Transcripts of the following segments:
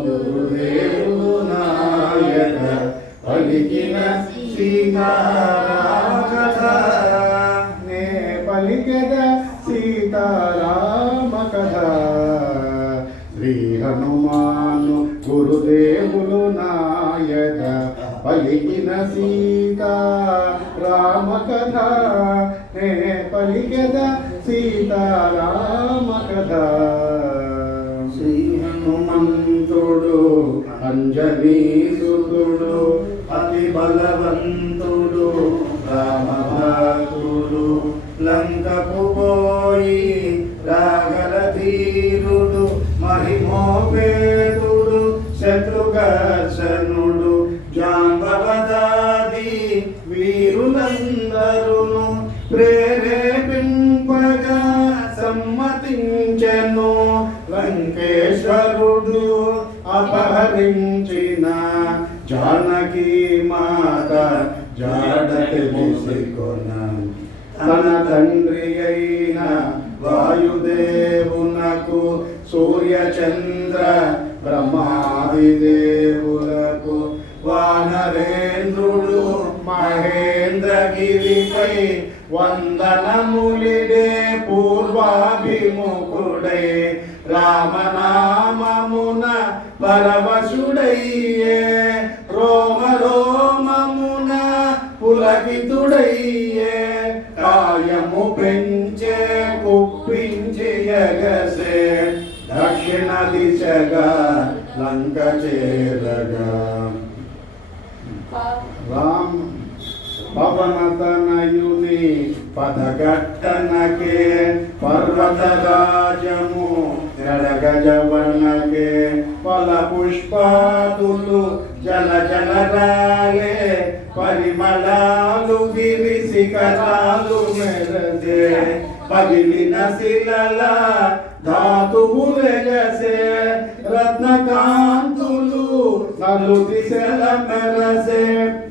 గురుదేవుడు నాయక పలికిన సీతారామ కథ నే పలికెద సీతారామ కథ. శ్రీ హనుమాను గురుదేవులు నాయక పలికిన సీతారామ కథ నే పలికెద సీతారామ కథ. శ్రీ హనుమంతుడు అంజనీసుతుడు అతి బలవంతుడు రామభక్తుడు లంకకు పోయి రాగల ధీరుడు మహిమోపేతుడు శత్రుఘర్షణుడు జాంబవదాది వీరులందరును ప్రేరేపింపగా సమ్మతించెను. లంకేశ్వరుడు అపహరించిన జానకి మాత జాడ తెలుసుకొన తన తండ్రి అయిన వాయుదేవునకు సూర్యచంద్ర బ్రహ్మాది దేవులకు వానరేంద్రుడు మహేంద్రగిరిపై వందనములిడే పూర్వాభిముఖుడై రామనామమున పరవశుడయ్యే రోమ రోమమున పులకితుడయ్యే కాయము పెంచే కుప్పించి ఎగసే దక్షిణ దిశగా లంక చేరగా రామ పవనతనయుని పదగట్టనకే పర్వతరాజము గజవనకే ఫల పుష్పాతులు జల జల రాలే పరిమళాలు గిరి శిఖరాలు మెరసే పగిలిన శిలల ధాతువు వెగసే రత్నకాంతులు నలు దిశల మెరసే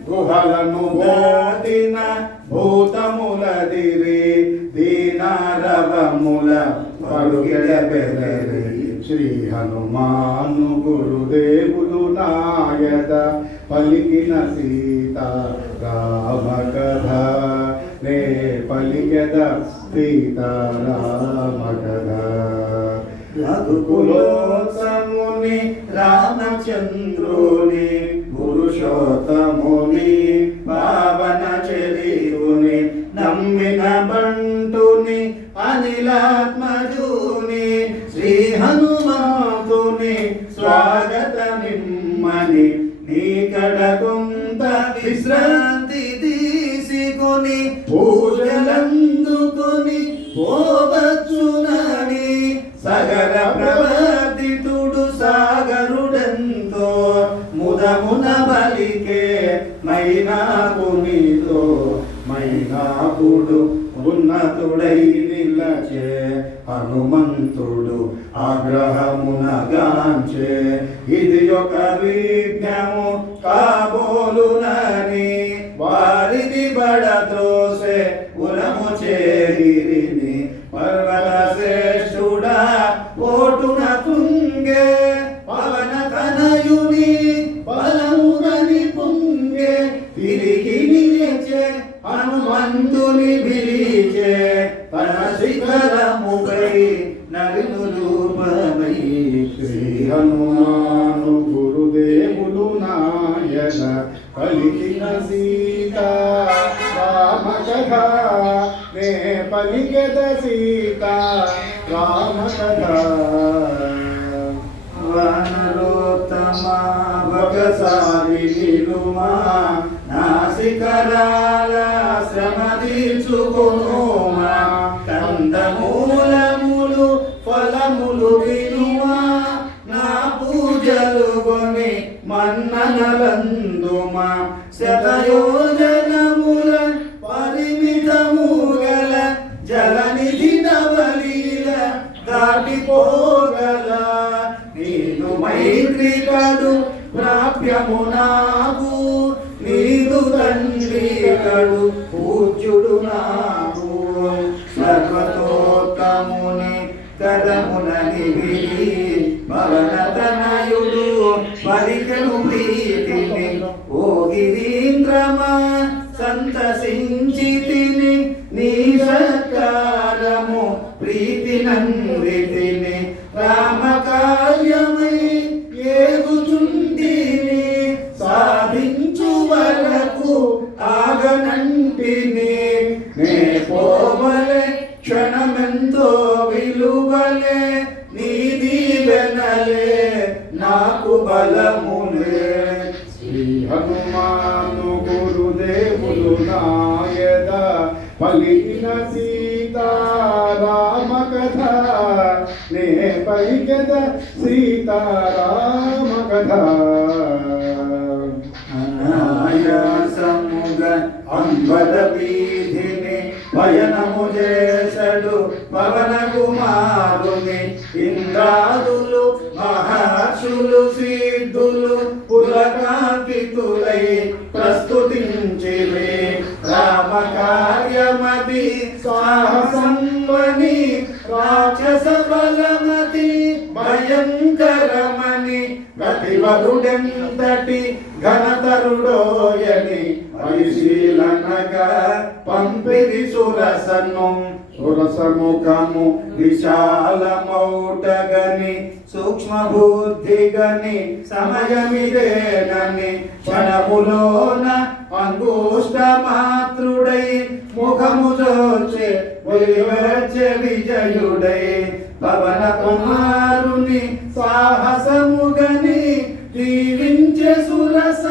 గుహలను బోధిన భూతములదిరి దీనారవముల పరుగెడ బెదరి. శ్రీ హనుమాను గురుదేవులు నాయక పలికిన సీతారామ కథ నే పలికెద సీతారామ కథ. రఘుకులోత్సముని రామచంద్రుని పురుషోత్తముని పావన చరివుని నమ్మిన బంటుని అనిలాత్మజుని శ్రీ హనుమంతుని స్వాగతమిమ్మని నీకడ కొంత విశ్రాంతి తీసుకొని పూజలందుకొని పోవచ్చునని సగర ప్రవర్తితుడు సాగరుడంతో ముదమున బలికే మైనాకునితో మైనాకుడు ఉన్నతుడై నిలచే హనుమంతుడు ఆగ్రహమునగాంచే ఇది ఒక విఘ్నము కాబోలునని వారిది బడద్రోసే ఉరము చేరిని పర్వత శ్రేష్ఠుడా ఓటున తుంగే పవన తనయుని బలమునని పొంగే తిరిగి నిలిచే హనుమంతుని పిలిచే తన శిఖరముపై నలును రూపమై. శ్రీ హనుమాను గురుదేవులు నాయక పలికిన సీతారామ కథ నే పలికెద సీతారామ కథ. వానరోత్తమ భగసారి నిలుమా నాసికరాల శ్రమ తీర్చుకొనుమా కందమూలములు ఫలములు వినుమా నా పూజలు కొని మన్ననలందుమా శతయోజనముల పరిమితము గల జలనిధి నవలీల దాటిపోగల నీదు మైత్రికడు ప్రాప్యము నాకు నీదు తండ్రి కడు పూజ్యుడు నాకు సర్వతోత్తముని కదములని భవనతన పలికెను ప్రీతిని ఓ గిరీంద్రమా సంతసించితిని నీ సత్కారము ప్రీతి నందితిని రామకార్యమై ఏగుచుంటిని సాధించు వరకు ఆగనంటిని నే పోవలే క్షణమెంతో విలువలే నీ దీవెనలే నాకు బలములే. శ్రీ హనుమాను గురుదేవులు నాయద పలికిన సీతారామ కథ నే పలికెద సీతారామ కథ. అనాయాసముగ అంబర వీధిని పయనము చేసడు పవన కుమారుని ఇంద్రాదులు మహర్షులు సిద్ధులు పులకాంకితులై ప్రస్తుతించివే రామ కార్యమతి సాహసంవని రాక్షస బలమతి భయంకరమని ప్రతివరుడెంతటి ఘనతరుడోయని పరిశీలనగా పంపిది సురసను సురసముఖము విశాలమౌటగని సూక్ష్మ బుద్ధిగని సమయమిదేనని క్షణములోన అంగుష్ట మాతృడై ముఖము జోచే వచ్చే విజయుడై పవన కుమారుని సాహసముగని జీవించే సురస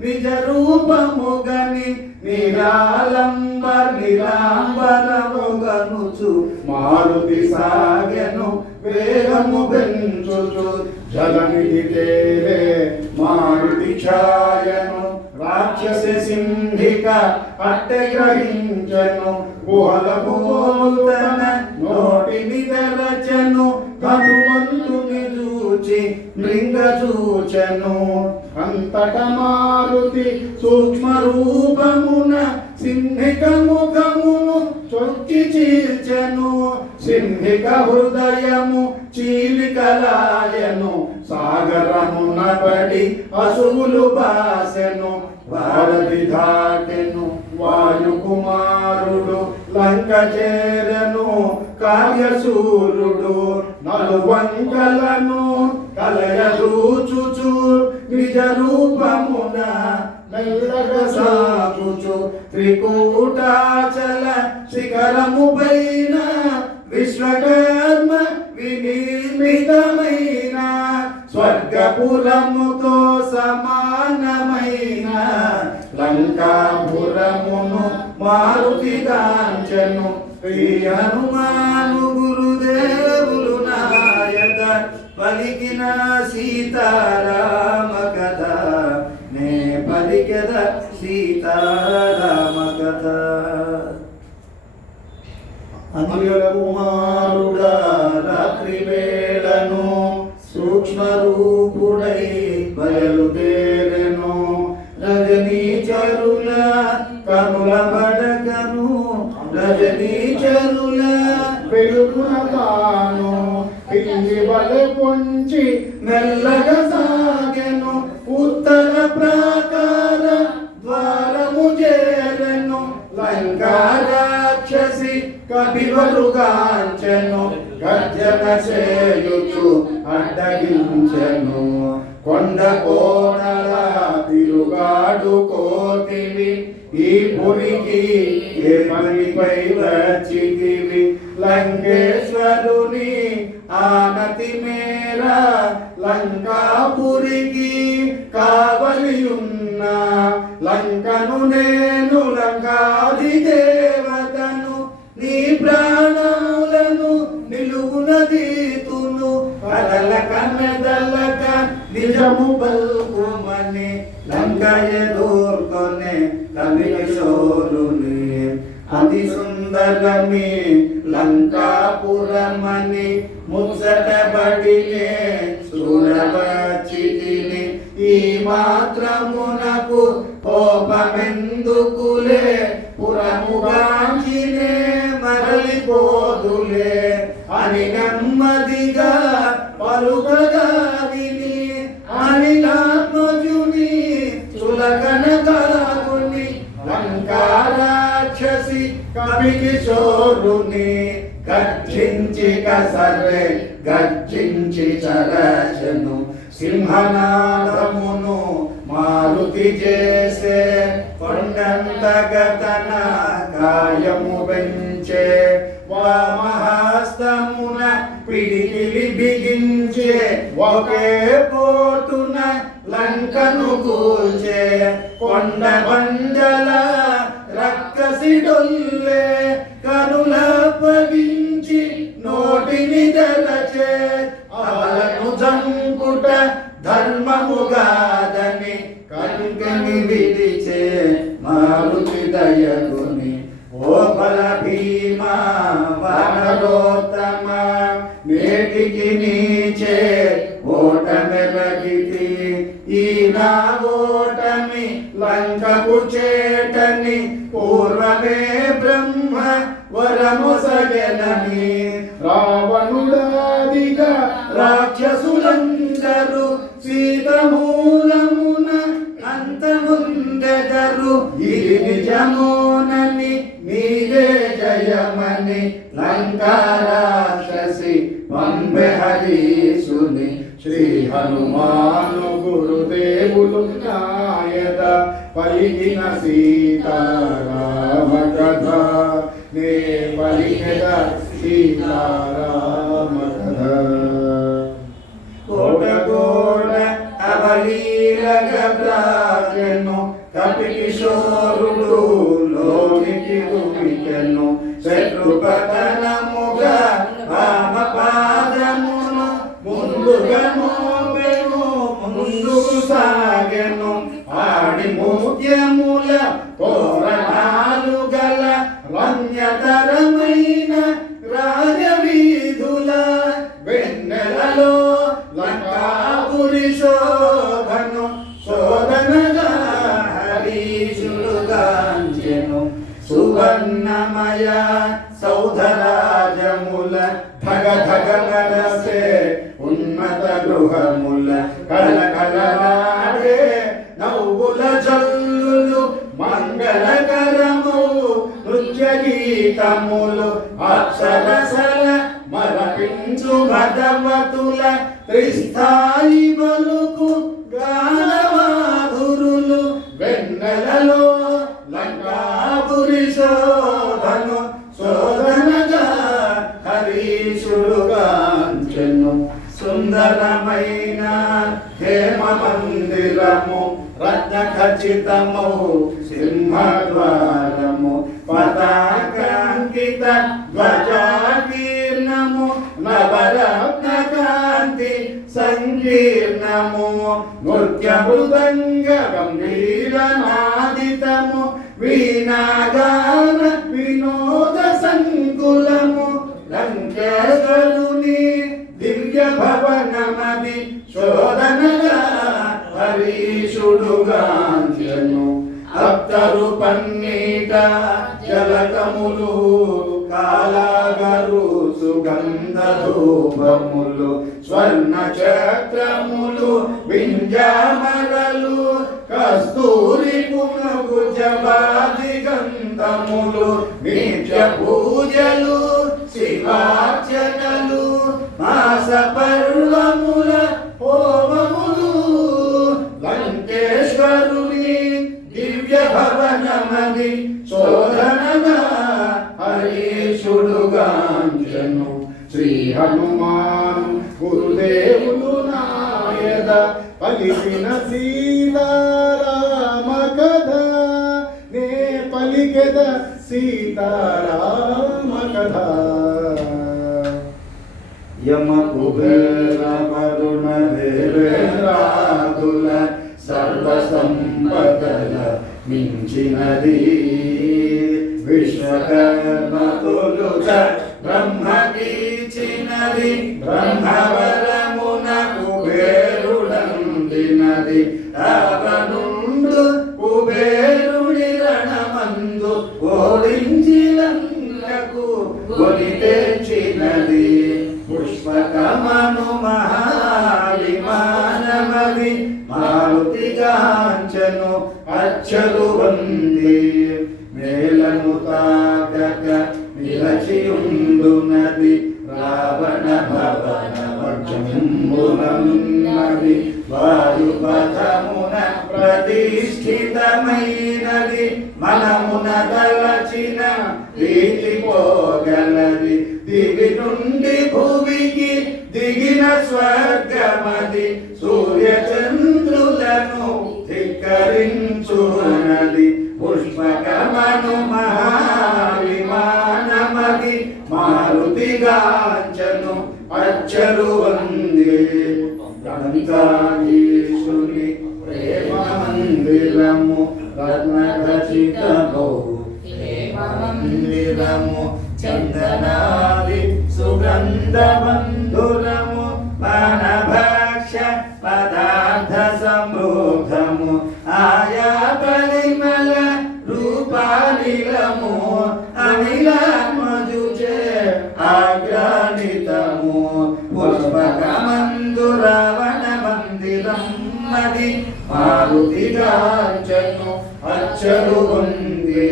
నిజ రూపముగని నిరాంబరముగనుచు మారుతి సాగెను వేగము పెంచుచు జలనిధి తేరే మారుతి ఛాయను రాక్షస సింహిక అట్టె గ్రహించను గుహల భూతన నోటిని తెరచను హనుమంతుని చూచి మృంగ చూచను అంతట మారుతి సూక్ష్మ రూపమున సింహిక ముఖమును చొక్కి చీల్చెను సింహిక హృదయము చీలికలాయను సాగరమున పడి అసువులు బాసెను భారతి దాటెను వాయుకుమారుడు లంక చేరెను కార్యశూరుడు నలువంకలను కలయదూచుచు నిజ రూపమున మెల్లగా సాగుచు త్రికూటాచల శిఖరము పైన విశ్వకర్మ వినిర్మితమైన స్వర్గపురముతో సమానమైన లంకాపురమును మారుతి కాంచెను శ్రీ హనుమాను గురుదేవులు నాయక పలికిన సీతారామ కథ నే పలికెద సీతారామ కథ. అంజల కుమారుడా రాత్రి వేళను సూక్ష్మ రూపుడై బయలుదేరెను రజనీచరుల కనుల బడకను రజనీచరుల వెలుగున తాను పిండి వలె పొంచి మెల్లగా సాగెను ఉత్తర ప్రాకార ద్వారము చేరెను లంకా రాక్షసి కపివరుగాంచెను గర్జన చేయుచు అడ్డగించెను కొండ కోణల తిరుగాడు కోతివి ఈ పురికి ఏ పనిపై వచ్చితివి లంకేశ్వరుని ఆనతి మేర లంకాపురికి కావలి ఉన్న లంకను నేను లంకాది దేవతను నీ ప్రాణములను నిలువున దీతును కదలక మెదలక నిజము బల్కుమని లంక ఎదుర్కొనే కవికిశోరుని అతి సుందరమి లంకాపురమని ముసట బడిలే చూడవచ్చితిని ఈ మాత్రమునకు కోపమెందుకులే పురముగాంచినే మరలిపోదులే అని నెమ్మదిగా పలుకగా విని అనిలా కపికిశోరుని గర్జించి కసరే గర్జించి చరచను సింహనాదమును మారుతి చేసే కొండంతగతన కాయము పెంచే వామహస్తమున పిడికిలి బిగించే ఒకే పోటున లంకను కూల్చే కొండ బండల రక్కసిడొల్లే కనుల పగించి నోటిని తెరచే అలను జంకుట ధర్మముగాదని కంకని విడిచే మారుతి దయగుని ఓ బల భీమా వానరోత్తమ నేటికి నీచే ఓటమెరగితి ఈ నా ఓటమి లంకకు చేటని పూర్వమే బ్రహ్మ వరము సగలని రావణుడాదిగా రాక్షసులందరూ సీతమూలమున అంతముందెదరు ఇది నిజమోనని నీవే జయమని లంకారాక్షసి పంబె హరీసుని శ్రీ హనుమాను గురుదేవులు నాయద పలికిన సీతారామ కథ నే పలికిన సీతారామ కథ కోట అవలీలగ ప్రాజ్ఞను కపికిశోరుడు లోనికి దుమికెను శత్రుపతనముగా వామ పాదమును ముందుగా మోపెను ముందుకు సాగెను ఆడి ముత్యముల తోరణాలు గల రమ్యతరమైన రాజవీధుల వెన్నెలలో లంకాపురి శోభను శోధనగా హరీశుడుగాంచెను సువర్ణమయ సౌధరాజముల ధగ ధగ నరసే ఉన్నత గృహముల కలకలలాడే నవ్వుల జల్లులు మంగళకరము నృత్య గీతములు అప్సరసల మరపించు మదవతుల త్రిస్థాయి బలుకు గానమాధురులు వెన్నెలలో లంకాపురి శోభను శోధనగా హరీశుడుగాంచెను సుందరమైన హేమ మందిరము రత్న ఖచ్చితము సింహద్వారము పతాకాంకిత ధ్వజాకీర్ణము నవరత్న కాంతి సంకీర్ణము నృత్య మృదంగ గంభీర నాదితము వీణాగాన వినోద సంకులము లంకేశ్వరుని దివ్య భవనమది శోధనగా హరీశుడుగాంచెను అత్తరు పన్నీట జలకములు కాలాగరు సుగంధ ధూపములు స్వర్ణ చక్రములు వింజామరలు కస్తూరి పునగు జవాది గంధములు నిత్య పూజలు శివార్చనలు మాస పర్వముల హోమములు లంకేశ్వరుని దివ్య భవనమది శోధనగా హరీశుడుగాంచెను శ్రీ హనుమాను గురుదేవులు నాయద పలికిన సీతారామ కథ నే పలికెద సీతారామ కథ యమ కుబేర వరుణ దేవేంద్రాదుల సర్వ సంపదల మించినది విశ్వకర్మ తొలుత బ్రహ్మకీచినది బ్రహ్మవరమున కుబేరుడందినది రావణుండు కుబేరుని రణమందు ఓడించి లంకకు గొలి తెచ్చినది పుష్పకమను మహావిమానమది మారుతిగాంచెను అచ్చరు వంది మేలను తాకక పవనవక్షముననున్నది వాయు పథమున ప్రతిష్ఠితమైనది మనమున దలచిన రీతి పోగలది దివి నుండి భూమికి దిగిన స్వర్గమది సూర్యచంద్రులను ధిక్కరించునది పుష్పకమను మహావిమానమది మారుతిగాంచను అచ్చరు వందే గంగాధీశుని ప్రేమ మందిరము రత్నఖచితమౌ ప్రేమ మందిరము చందనాది సుగంధ బంధురము మానభక్ష పదార్థ సమృద్ధము ఆయా పరిమళ రూపానిలము అనిలమజుచే ఆగ్రానితము పుష్పకమందురవన మందిరం మది మారుతిగాంచను అచ్చరు వందే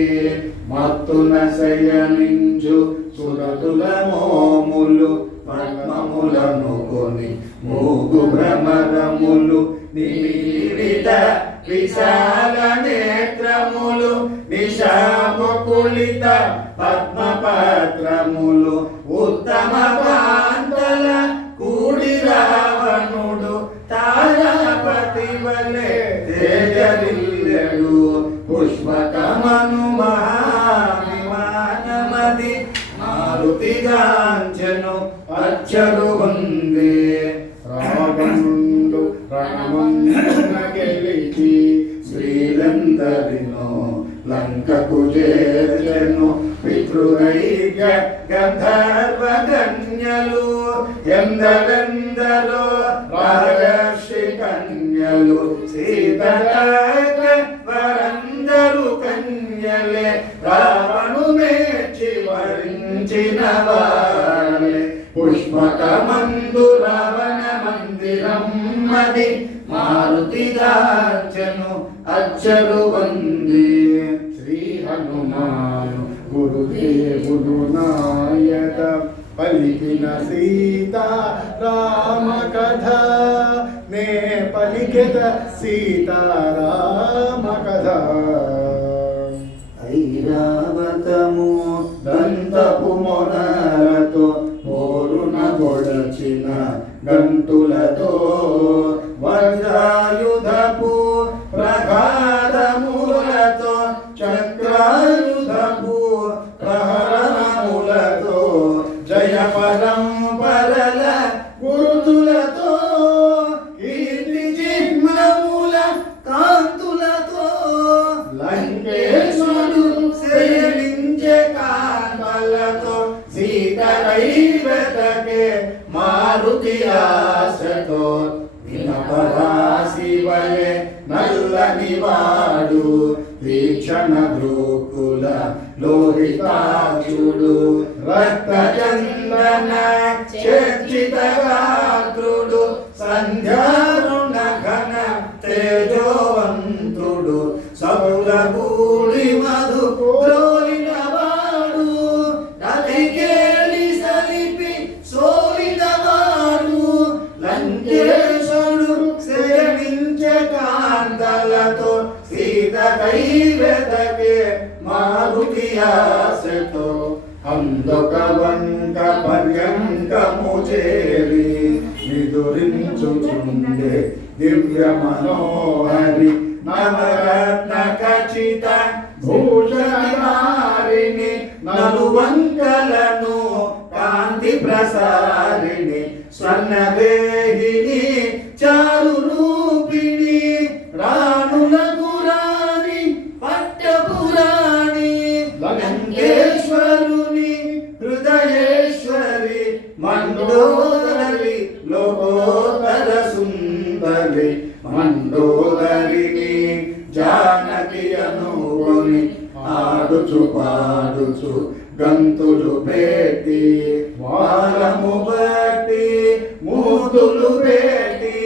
మత్తున శయనించు సురతుల మోములు పద్మములను కొని మూగు భ్రమరములు నిమిలిత విశాల నేత్రములు నిశాముకులిత పద్మపత్రములు ఉత్తమ కాంతల కూడి రావణుడు తారాపతి వలె తేజరిల్లెడు పుష్పకమను మహావిమానమది మారుతిగాంచను అచ్చరు వందే రావణుండు రణమందున గెలిచి శ్రీలందరినో లంకకు చేర్చెను పితృరైక గంధర్వ కన్యలు ఎందరెందరో రాజర్షి కన్యలు సీతక వరందరు కన్యలే రావణు మేచి వరించిన వారే పుష్పకమందు రావణ మందిరం మది మారుతిగాంచను అచ్చరు వందే శ్రీ హనుమాను గురుదేవుడు నాయక పలికిన సీతా రామ కథ నే పలికెద సీతారామ కథ ఐరావతము దంతపు మొనలతో పోరున గొడచిన గంటులతో వజ్రాయుధపు ప్రఘాతములతో చక్రాయుధపు ప్రహరణములతో జయ పరంపరల గురుతులతో కీర్తి చిహ్నముల కాంతులతో లంకేశ్వరుడు సేవించే కాంతలతో సీతరై వెతకే మారుతి ఆశతో వినపరాసి వలె నల్లని వాడు తీక్షణ దృక్కుల లోహితాక్షుడు రక్త చందన చర్చిత గాత్రుడు సంధ్యారుణ ఘన తేజోవంతుడు సగుల గూడి మధు ద్రోలిన వాడు నదికేలి సలిపి సోలిన వాడు లంకేశుడు సేవించే కాంతలతో సీతకై వెతకే మారుతి ఆశతో అందొక వంక పర్యంకము చేరి నిదురించుచుండే దివ్య మనోహరి నవరత్న ఖచిత భూషణారిణి నలువంకలను కాంతి ప్రసారిణి స్వర్ణదేహిని చారు రూపిణి రాణులకు రాణి పట్టపురాణి లంకేశ్వరుని హృదయేశ్వరి మండోదరి లోకోత్తర సుందరి మండోదరిని జానకి అనుకొని ఆడుచు పాడుచు గంతులు పెట్టి వారము బట్టి మూతులు పెట్టి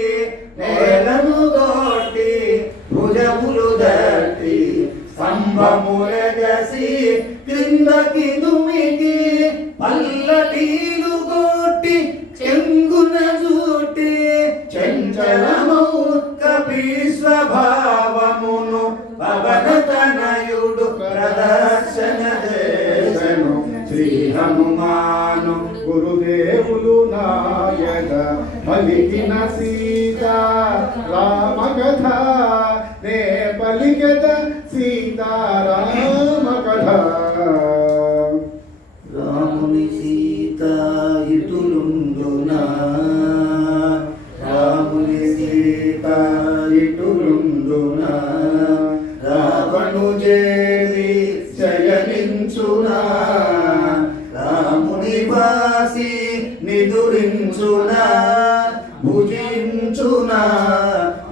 నేలను తోటి భుజములు దట్టి స్తంభములెగసి క్రిందకి దుమికి పల్లటీలు కొట్టి చెంగు చలమౌ కపి స్వభావమును పవనతనయుడు ప్రదర్శన చేసెను. శ్రీ హనుమాను గురుదేవులు నాయక పలికిన సీతా రామ కథ నే పలికెద సీతారామ కథ. రాముని సీత ఇటులుండునా, రాముని సీత ఇటులుండునా, రావణు చేరి శయనించునా, రాముని వాసి నిదురించునా, భుజించునా,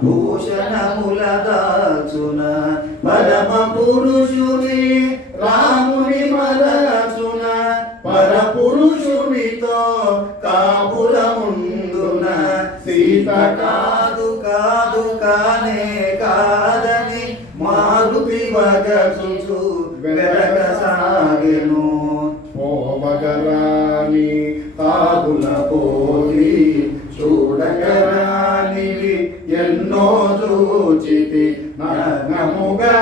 భూషణముల దాచునా, పరమ పురుషుని రాముని మరచున, పరపురుషునితో కాపురముందున, సీత కాదు కాదు కానే కాదని మారుతి వగచుచు వెరగసాగెను. పోవగరాని తాగుల పోలి చూడగరానివి ఎన్నో చూచితి, నగ్నముగా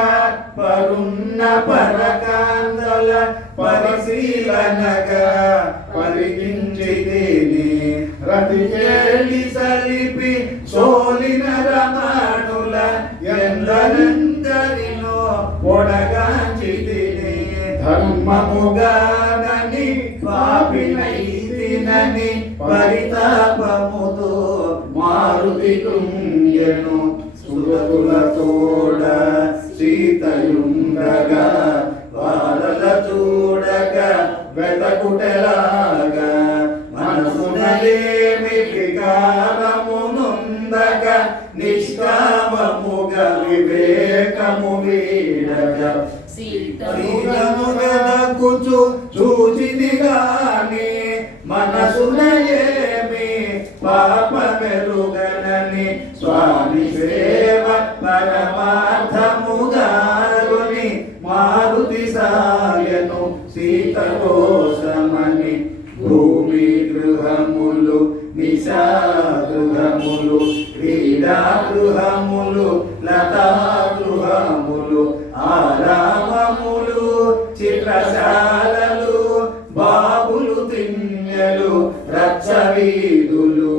పరున్న పరకాందల పరిశీలనగా పరిగించితిని, రతికేళి సలిపి సోలిన రమణుల ఎందరెందరినో పొడగాంచితిని, ధర్మముగానని పాపినైతినని పరితాపముతో మారుతి కృంగెను. సురతుల తోడ సీతయుండగా వారల చూడక వెతకుటెలాగా, మనసున ఏమి వికారమునుందక నిష్కామముగా వివేకము వీడగా, సీతను వెదకుచు చూచితి గాని మనసున ఏమి పాపమెరుగనని, స్వామి సేవ పరమార్థముగారుని మారుతి సాయను సీత కోసమని. భూమి గృహములు నిశా గృహములు క్రీడా గృహములు లతా గృహములు ఆరామములు చిత్రశాలలు బాబులు తిన్నెలు రచ్చవీధులు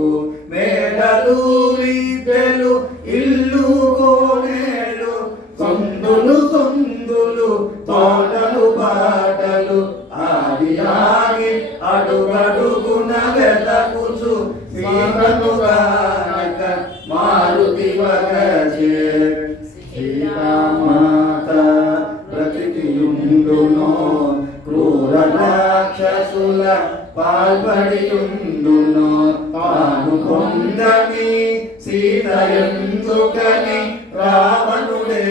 మేడలు రీతెలు ఇల్లు కోనేలు సందులు సందులు తోటలు బాటలు ఆది ఆగి అడుగడుగున వెతకుచు సీతను గానక మారుతి వగచే. సీతామాత ప్రతియుండునో క్రూర రాక్షసుల పాల్పడియుండునో, తాను పొందని సీత ఎందుకని రావణుడే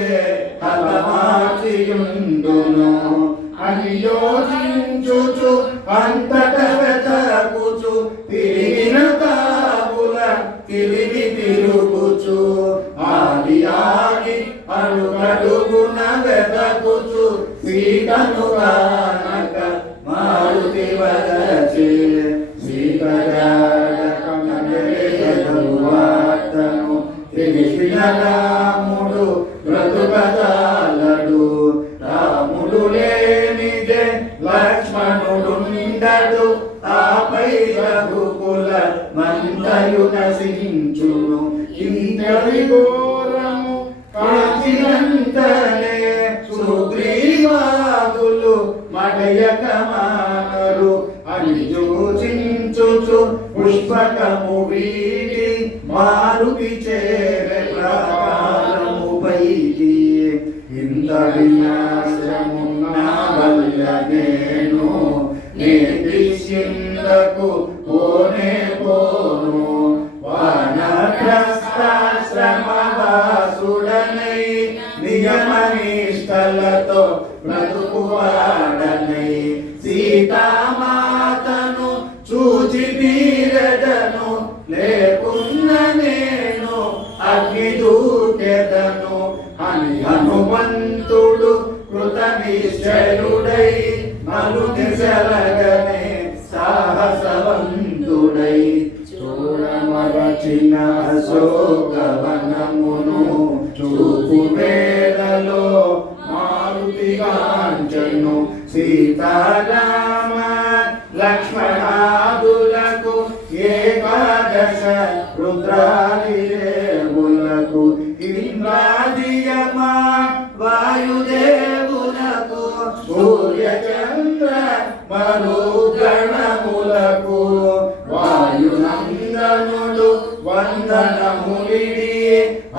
హతమార్చియుండునో అని యోచించుచు అంతట వెతకుచు తిరిగిన తావుల తిరిగి తిరుగుచు ఆది ఆగి అడుగడుగున వెతకుచు సీతను గానక మారుతి వగచే. సీత వార్తను తెలిసిన రాముడు బ్రతుకదాలడు, రాముడు లేనిదే లక్ష్మణుడుండడు, ఆపై రఘుకుల మందయు నశించును. ఇంతటి ఘోరము కాచినంతనే సుగ్రీవాదులు మడయక మానరు అని యోచించుచు పుష్పకము వీడి మారుతి చేరే ప్రాకారము పైకి. ఇంత వినాశము నా వల్ల నేను నేతిష్యందకు పోనే పోను, వానప్రస్థాశ్రమవాసుడనై నియమనిష్టలతో బ్రతుకువాడనై సీతామాతను చూచి తీరదను, లేకున్న నేను అగ్ని దూకెదను అని హనుమంతుడు కృత నిశ్చయుడై నలు దిశలగనే సాహసవంతుడై చూడమరచిన అశోక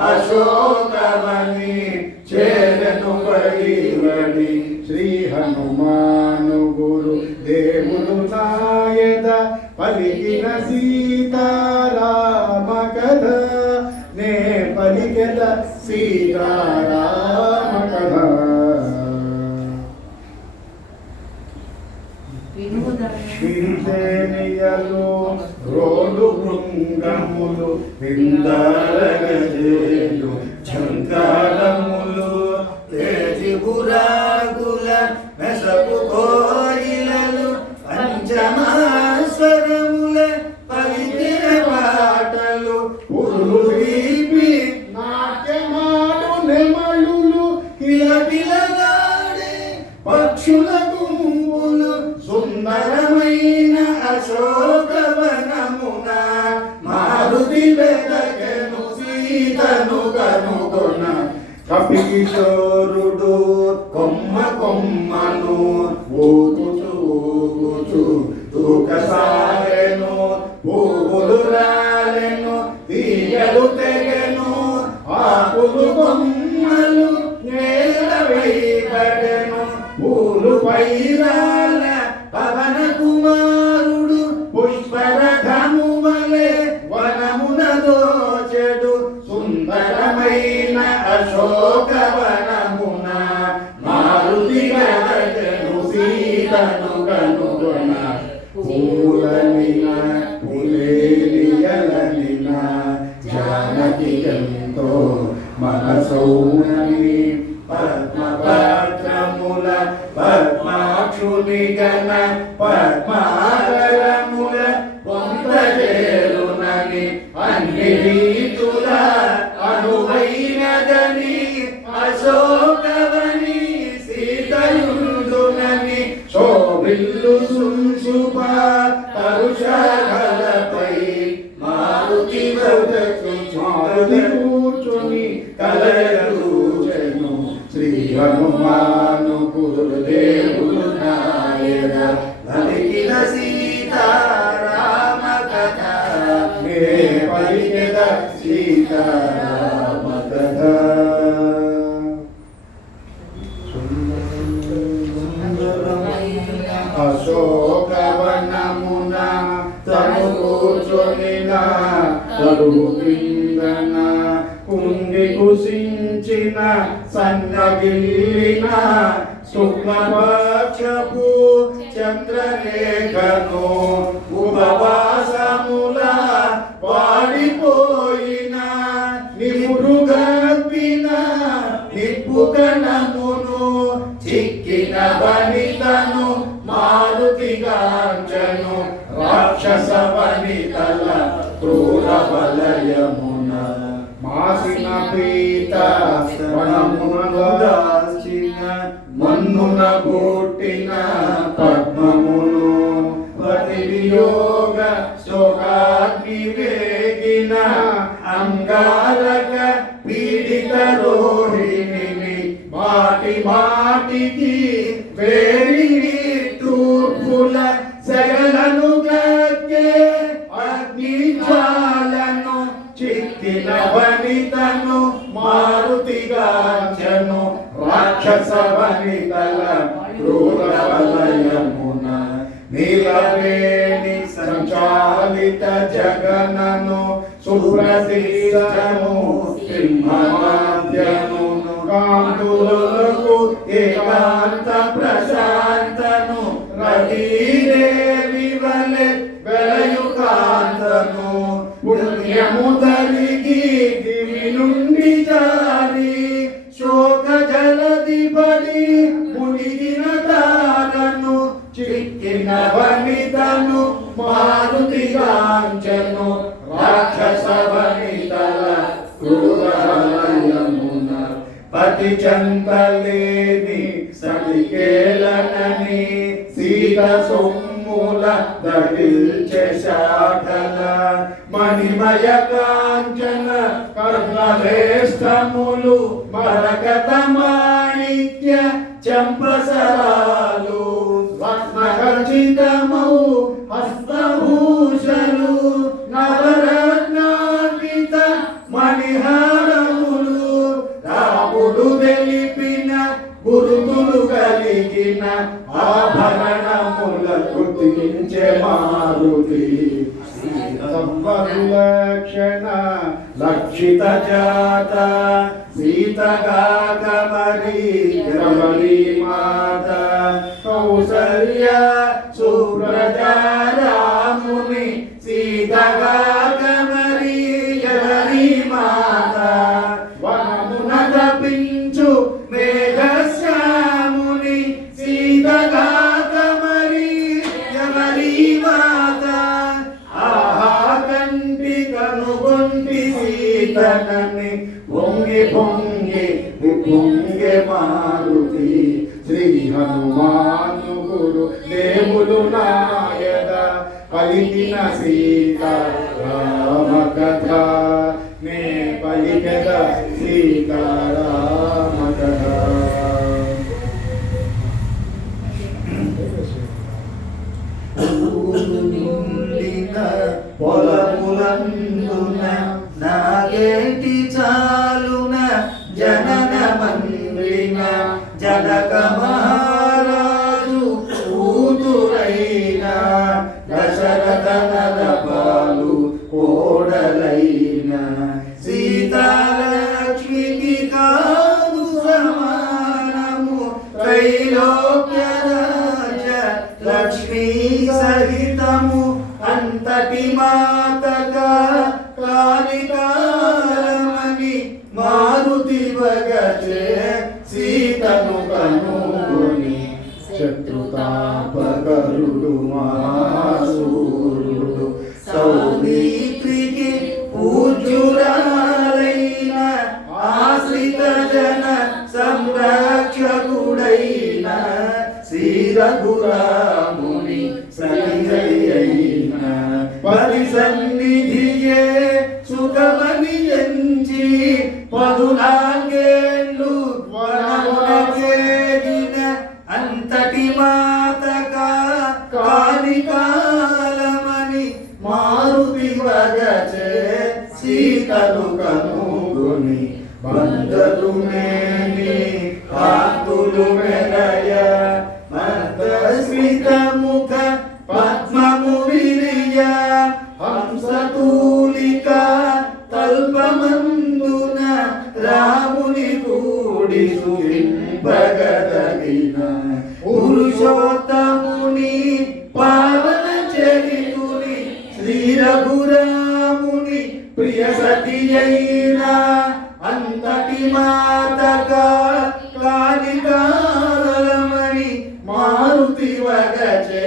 అశోకవని చేరను బడి శ్రీ హనుమాను గురు దేవుడు నాయద పలికిన సీతారామ కథ నే పలికెద సీతారామ కథ. విరిసేనియలు రోలు భృంగములు విందారగజేలు ఝంకారములు తేజిబురాగుల మెసపు కోయిలలు పంచమాస్వరముల పలికిన పాటలు పురులు వీపి నాట్యమాడు నెమలులు కిలకిలగాడే పక్షుల గుంపులు సుందరమైన అశోకవనమున మారుతి వెదకెను సీతను కనుగొన కపికిశోరుడు కొమ్మ కొమ్మను ఊగుచు ఊగుచు తూకసాగెను పువ్వులు రాలెను తీగలు తెగెను ఆకులు కొమ్మలు నేల వేయబడెను పూలు పైరాల పవన కుమారుడు పుష్పరథము వలె వనమున దోచెడు సుందరమైన అశోకవనమున మారుతి వెదకెను సీతను కనుగొన పూలనిన పులేలియలనిన జానకి ఎంతో మనసౌనని పద్మపత్రముల పద్మాక్షుని గణ పద్మాకరముల పొంతజేరునని అన్ని రీతుల అనువైనదని అశోకవని సీతయుందునని శోభిల్లు సుంశుభ తరుషాలపై మారుతి కూర్చొని కలయూచెను శ్రీ హనుమాను గురుదేవుడు నాయన పలికిన సీతారామ కథ నే పలికెద సీతారామ కథ. అశోకవనమున తను కూర్చొనిన తరువు పింగన కుంగి కుసించిన సన్నగిల్లిన శుక్లపక్షపు చంద్రరేఖను ఉపవాసముల వాడిపోయిన నిపురుగప్పిన నిప్పుకణమును చిక్కిన వనితను మారుతిగాంచను రాక్షస వనితల క్రూర వలయమున మాసిన పీత వనమునలో దాల్చిన మన్నున పుట్టిన పద్మమును పతి వియోగ శోకాగ్ని వేగిన అంగారక పీడిత రోహిణిని మాటి మాటికి వేడి తూర్పుల సెగలను గక్కే అగ్ని జ్వాలను చిక్కిన వనితను మారుతిగాంచను రాక్షస వనితల క్రూర వలయమున నీలవేణి సంచాలిత జగనను సుప్రసిద్ధము సింహమాద్యము కాంతులకు ఏకాంత ప్రశాంతను రతీదేవి వలె వెలయు కాంతను పుణ్యము తరిగి దివి నుండి జారి శోక జలది పడి మునిగిన తారను చిక్కిన వనితను మారుతిగాంచను రాక్షస వనితల క్రూరలయమున పతి చంతలేని సలికేలనని సీత సొమ్ముల దడిల్చె శాఖల మణిమయ కాంచన కర్ణవేష్టములు మరకత మాణిక్య చంపసరాలు రత్నఖచితమౌ హస్తభూషలు నవరత్నాంకిత మణిహారము సులక్షణ లక్షిత జాత సీతగాక మరి రమణీ మాత కౌసల్య సుప్రజా రాముని సీతగాక మరి రమణీ మాత వనమున తపించు మేఘశ్యాముని సీతగాక మరి రమణీ మాత ఆహా కంటి కనుగొంటి సీతనని పొంగి పొంగి పొంగే మారుతి శ్రీ హనుమాను గురు దేవులు నాయద పలికిన సీత రామ కథ నే పలికద సీత రామ కథ. నిండిన పొలములందున నాగేటి చాలున జనన మందిన జనక మహారాజు కూతురైన దశరథ నరపాలు కోడలైన సీతాలక్ష్మికి కాదు సమానము త్రైలోక్య రాజ లక్ష్మీ సహితము అంతటి మాతగా కాలికాలమని మారుతి వగచే సీతను కనుగొని శత్రుతాపకరుడు మహాసూరుడు సౌమిత్రికి పూజ్యురాలైన ఆశ్రిత జన సంరక్షకుడైన శ్రీ రఘురాముని సన్నిధి పది సన్నిధియే సుఖమని ఎంచి 14 వనమున చేగిన అంతటి మాతగా కాలికాలమని మారుతి వగచే సీతను కనుగొని బంధలు మేని కాంతులు మెరయ మందస్మిత ముఖ పద్మము విరియ హంసతూలిక తల్పమందున రాముని కూడి సుఖింపగదగిన పురుషోత్తముని పావన చరితుని శ్రీ రఘురాముని ప్రియ సతి అయిన అంతటి మాతగా కాలికాలమని మారుతి వగచే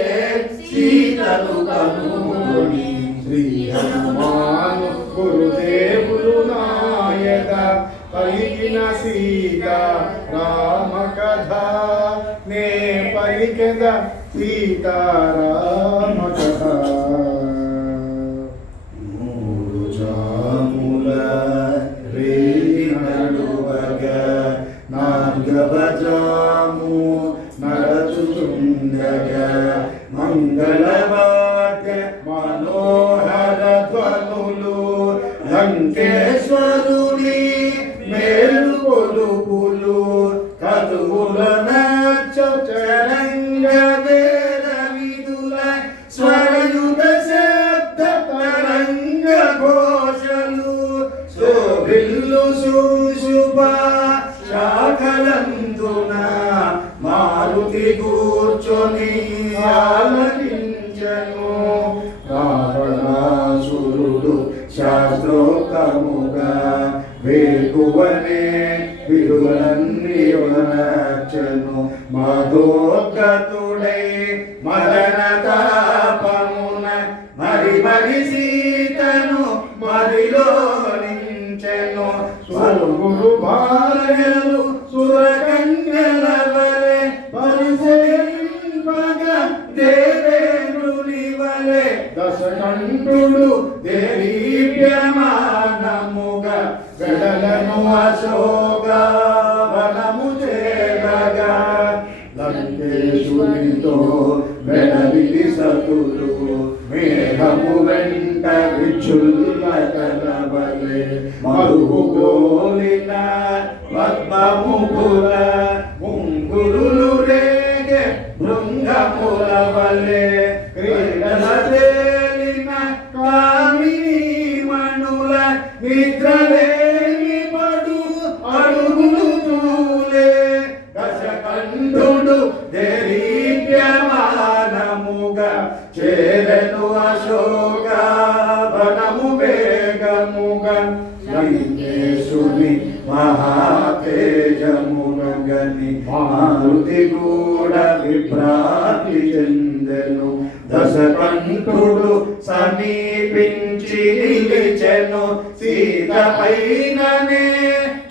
సీతను కనుగొని శ్రీ హనుమాను గురుదేవులు నాయక పలికిన సీత రామ కథ నే పలికెద సీత రామ కథ. మూడు జాముల రేయి నడువగ నాల్గవ జాము నడచుచుండగ మంగళవాద్య మనోహర ధ్వనులు లంకేశ్వరుని మేలు కొలుపులు కదువుల నచ్చరంగ వేద విదుల స్వరయుత శబ్ద తరంగ ఘోషలు శోభిల్లు శుశుభ శాఖలందున మారుతి కూర్చొని ఆలకించను రావణాసురుడు శాస్త్రోక్తముగా వేకువనే విడులన్నీ నచ్చను మధోగతుడై మదన తాపమున మరి మరి సీతను మదిలో నించెను స్వల్గురు భార్యలు సురకన్యల వలె పరిశీలింపగ దేవేంద్రుని వలె దశకంఠుడు దేవీప్యమానముగా వెడలను అశోక వనము చేరగా లంకేశునితో వెడలిది సతులు మేఘము వెంట విచ్చుల్ల కలవలే మరుగు గోలిన పద్మముకుల ముంగురులు రేగే భృంగముల వలె క్రీడల తేలిన కామిని ధరణి మహాతేజమునగని మారుతి కూడా విభ్రాంతి చెందెను. దశకంఠుడు సమీపించి నిలిచెను, సీత పైననే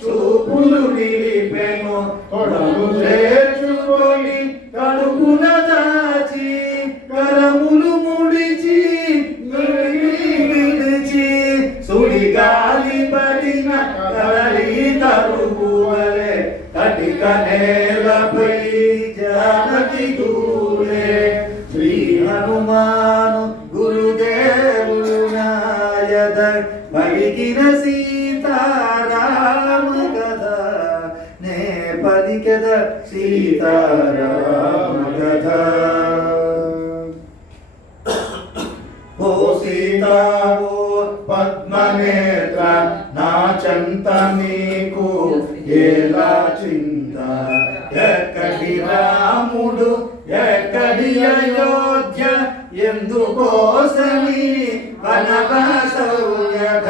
చూపులు నిలిపెను. కొడలు చేర్చుకొని కడుపున దాచి కరములు ముడిచి విడిచి సుడిగాలి పడిన కదలి తరువువలే కటిక నేలపై జానకి దూరే. శ్రీ హనుమాను గురుదేవుడు నాయద పలికిన సీతారామ కథ నే పలికెద సీతారామ కథ. ఓ సీతా ఓ పద్మనేత్ర నా చెంత నీకు ఎలా చింత, ఎక్కడి రాముడు ఎక్కడి అయోధ్య ఎందుకోసమి వనవాసవ్యధ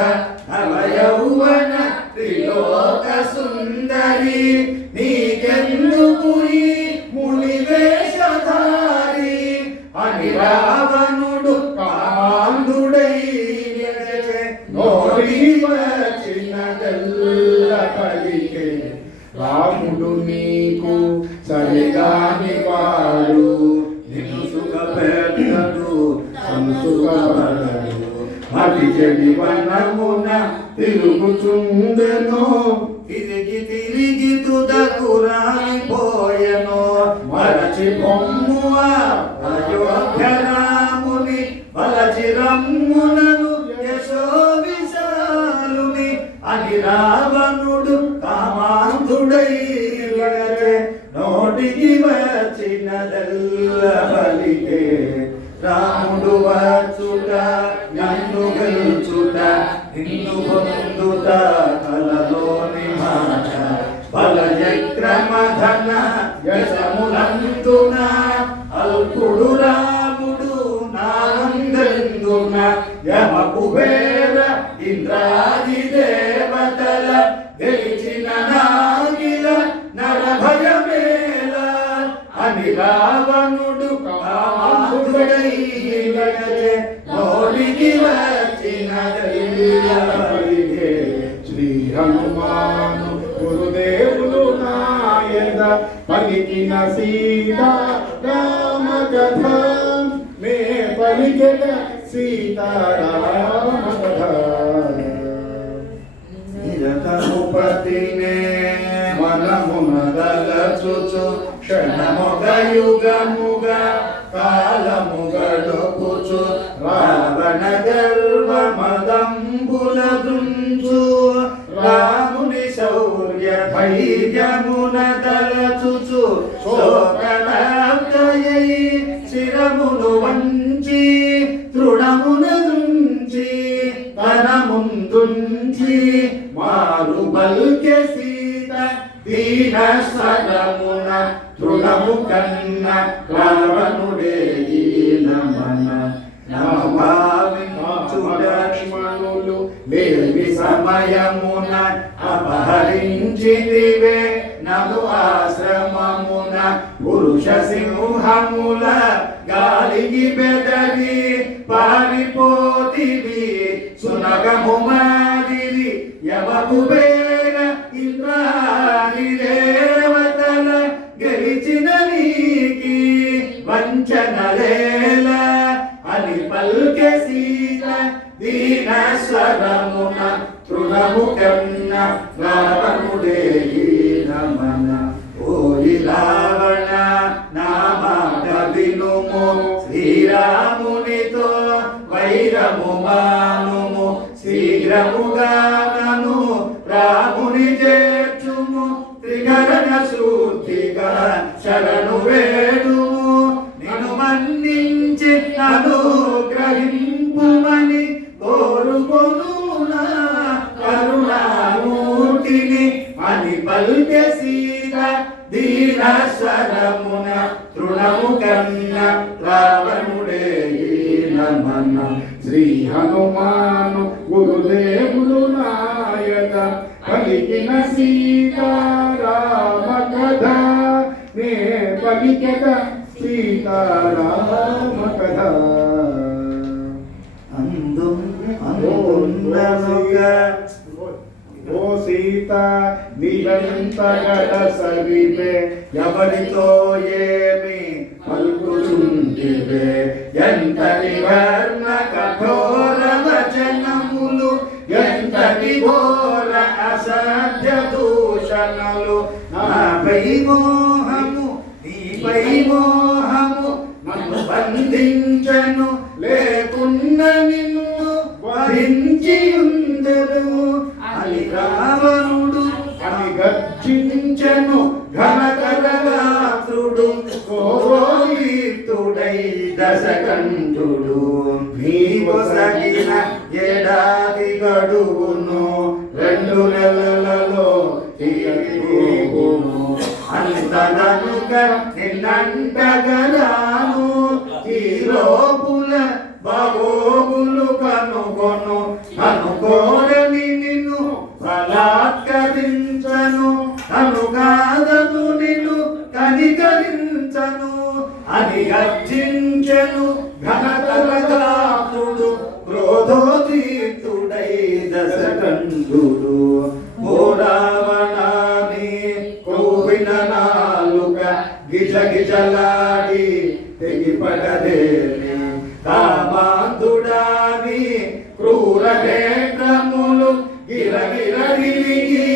నవయౌవన త్రిలోక సుందరి నీకెందుకు ఈ ముని వేషధారి అని రావణుడు కాందుడై నోడి వచ్చినదెల్ల పలికే. రాముడు నీకు సరిగాని వాడు, నిన్ను సుఖపెట్టడు సంసుఖపడడు. మతి చెడి వనమున తిరుగుచుండెను, తిరిగి తిరిగి తుదకు రాలిపోయెను. మరచి బొమ్మువ అయోధ్య రాముని వలచి రమ్మునను యశో విశాలుని అని రావణుడు కామాంధుడై విడచె. నోటికి వచ్చినదెల్ల పలికే. రాముడు వచ్చుట నన్ను గెలుచుట నిన్ను పొందుట కలలోని మాట. బలచక్రమధన యశములందున అల్పుడు రాముడు నానందెందున. యమ కుబేర ఇంద్రాది దేవతల గెలిచిన నాగిల నరభయమేల అని రావణుడు కామాంధుడై విడచె. నోడికి వచ్చినదెల్ల పలికే. శ్రీ హనుమాను గురుదేవులు నాయద పలికిన సీతారామ కథ మే పలికెద సీతారామ కథ. నిరతముపతినే మనమున దలచుచు క్షణముగ యుగముగ కాలము గడుపుచు రావణ గర్వ మదంబుల దృంచు. రాముని శౌర్య ధైర్యమున తలచుచు శోకనార్కయై శిరమును వంచి తృణమున దృంచి తన ముందుంచి మారు బల్కె సీత దీన స్వరమున తృణము కన్న రావణుడే నమన. లక్ష్మణులు లేవి సమయమున అపహరించితివే నను ఆశ్రమమున. పురుష సింహముల గాలికి బెదరి పారిపోతివి సునగము మాదిరి. యమ కుబేర ఇంద్రాది దేవతల గెలిచిన నీకి వంచనలేల అని పల్కె సీత దీన స్వరమున తృణము కన్న రావణుడే నమన. ఓరి రావణ నా మాట వినుము, శ్రీరామునితో వైరము మానుము. శీఘ్రముగా నను రాముని చేర్చుము, త్రికరణ శుద్ధిగా శరణు వేడుము. నిన్ను మన్నించి అనుగ్రహింపుమని కోరుకొను నా కరుణామూర్తిని అని పల్కె సీత దీన స్వరమున తృణము కన్న రావణుడే నమన. శ్రీ హనుమాను గురుదేవులు నాయక పలికిన సీతారామ కథ నే పలికెద సీతారామ కథ అందుండనుగా ఓ సీత నీవెంతగల సరివే ఎవరితో ఏమి పలుకుచుంటివే ఎంతటి వర్ణ కఠోర వచనములు ఎంతటి ఘోర అసభ్య దూషణలు నాపై మోహము నీపై మోహము నన్ను బంధించను లేకున్న నిన్ను వరించి ఉందరు అని రావణుడు అని గర్జించెను ఘనకరగాత్రుడు కోయితుడై దశకంఠుడు నీవు సగిన ఏడాది గడువును 2 నెలలలో తీరిపోవును అంతదనుక నిన్నంటగరాను ఈ లోపుల బాగోగులు కనుకోరని నిన్ను బలాత్కరించను కాదను నిన్ను కనికరించను అని గర్జించెను ఘనతరగాత్రుడు క్రోధోదీతుడై దశకంఠుడు ఓ రావణాని క్రోవిన నాలుక గిజగిజలాడి తెగిపడదేని కామాంధుడాని క్రూర నేత్రములు గిరగిరగిరిగి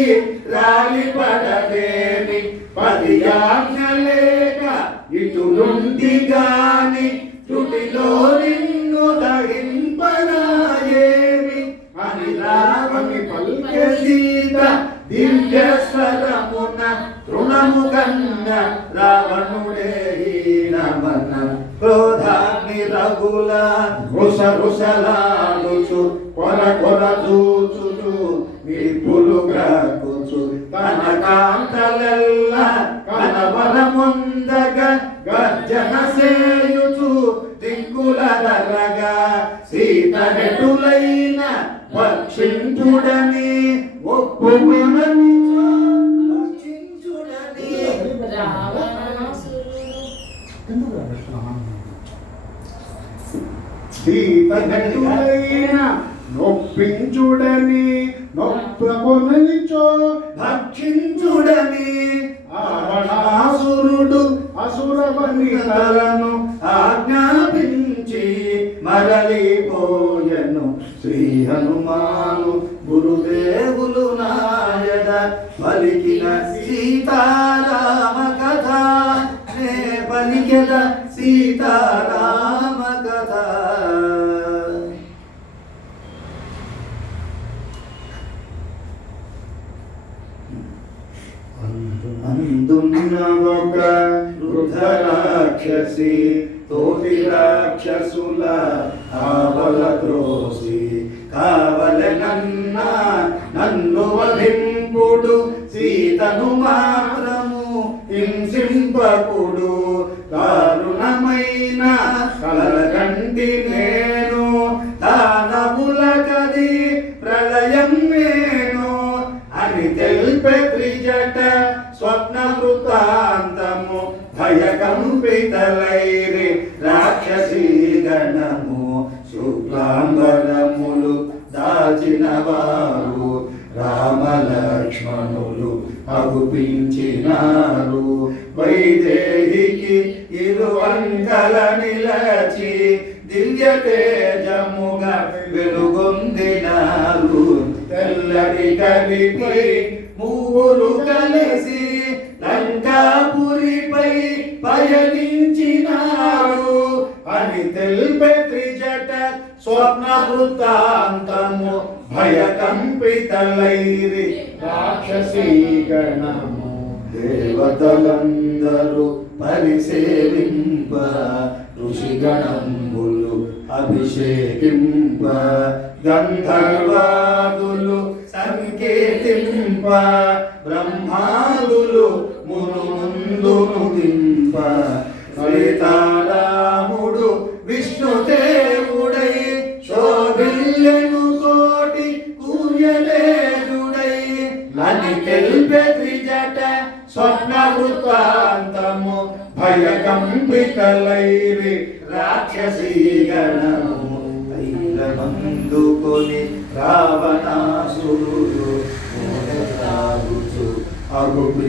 రాలిపడదేని 10 ఆజ్ఞలేక ఇటులుంటి గాని తుటిలో నిన్ను దహింపనాయేమి అని రావణి పల్కె సీత దివ్య స్వరమున తృణము కన్న రావణుడే నమన క్రోధాగ్ని రఘుల రుసరుసలాడుచు కొర చూచుచు విపులు గ్రహకుచు తన కాంతలెల్ల కనవరముందగ గర్జన సేయుచు దిక్కుల దరగా సీత నెటులైన భక్షించుడని ఒప్పుకొనని భక్షించుడని సీత నెటులైన నొప్పించుడని నొప్పకొననిచో భక్షించుడని రావణాసురుడు అసురవనితలను ఆజ్ఞాపించి మరలిపోయెను శ్రీ హనుమాను గురుదేవులు నాయద పలికిన సీతారామ కథ నే పలికెద సీతారామ కథ అందున్న ఒక వృద్ధ రాక్షసి తోటి రాక్షసుల ఆవల త్రోసి కావలెనన్న నన్ను వధింపుడు సీతను మాత్రము హింసింపకుడు దారుణమైన కలకంటి నేను దానవుల కది ప్రళయం నేను అని తెలిపే త్రిజట స్వప్న వృత్తాంతము భయకంపితలైరి రాక్షసీ గణము శుక్లాంబరములు దాచిన వారు రామలక్ష్మణులు అగుపించినారు వైదేహికి ఇరువంకల నిలచి దివ్య తేజముగా వెలుగొందినారు తెల్లడి కలిపి మూరు కలిసి లంకాపురిపై పయనించినారు అని తెలిపే త్రిజట స్వప్న వృత్తాంతము భయకంపితలైరి రాక్షసీ గణము దేవతలందరూ పరిసేవింప ఋషిగణంబులు అభిషేకింప గంధర్వాదులు సంకేతింప బ్రహ్మాదులు ముందును దింప సీతారాముడు విష్ణుదేవుడై శోభిల్లెను కోటి కూర్యలేనుడై అని తెలిపే త్రిజట స్వప్న వృత్తాంతము భయకంపితలైరి రాక్షసీ గణము తైలమందుకొని రావణాసురుడు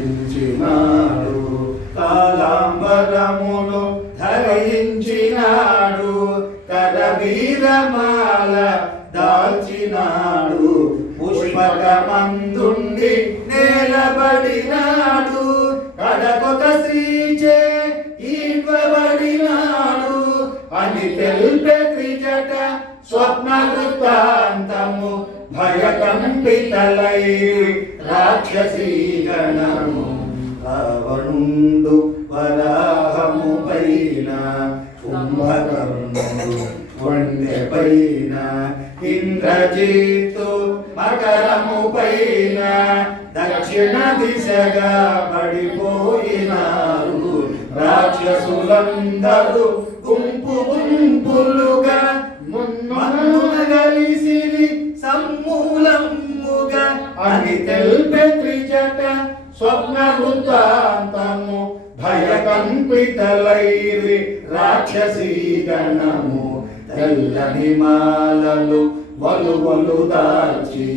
అగుపించినాడు కాలాంబరమును ధరించినాడు కరవీరమాల దాల్చినాడు పుష్పకమందుండి నేలబడినాడు కడకొక శ్రీచే ఈడ్వబడినాడు అని తెలిపే త్రిజట స్వప్న వృత్తాంతము భయకంపితలై రాక్షసీ గణము రావణుండు వరాహము పైన కుంభకర్ణుడు వండె పైన ఇంద్రజిత్తు మకరము పైన దక్షిణ దిశగా పడిపోయినారు రాక్షసులందరూ గుంపు గుంపులుగా మన్నున కలిసిరి సమూలముగా అని తెలిపే త్రిజట స్వప్న వృత్తాంతము భయకంపితలైరి రాక్షసీ గణము తెల్లని మాలలు వలువలు దాల్చి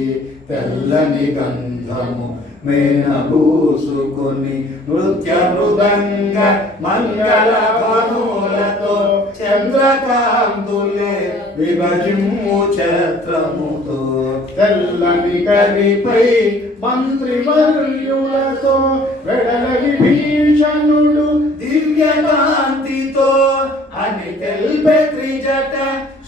తెల్లని గంధము మేనబూసుకొని నృత్య మృదంగ మంగళ ధ్వనులతో చంద్రకాంతులే విభజిమ్ము ఛత్రముతో తెల్లని కరిపై మంత్రివర్యులతో వెడలగి భీషణుడు దివ్యకాంతితో అని తెలిపే త్రిజట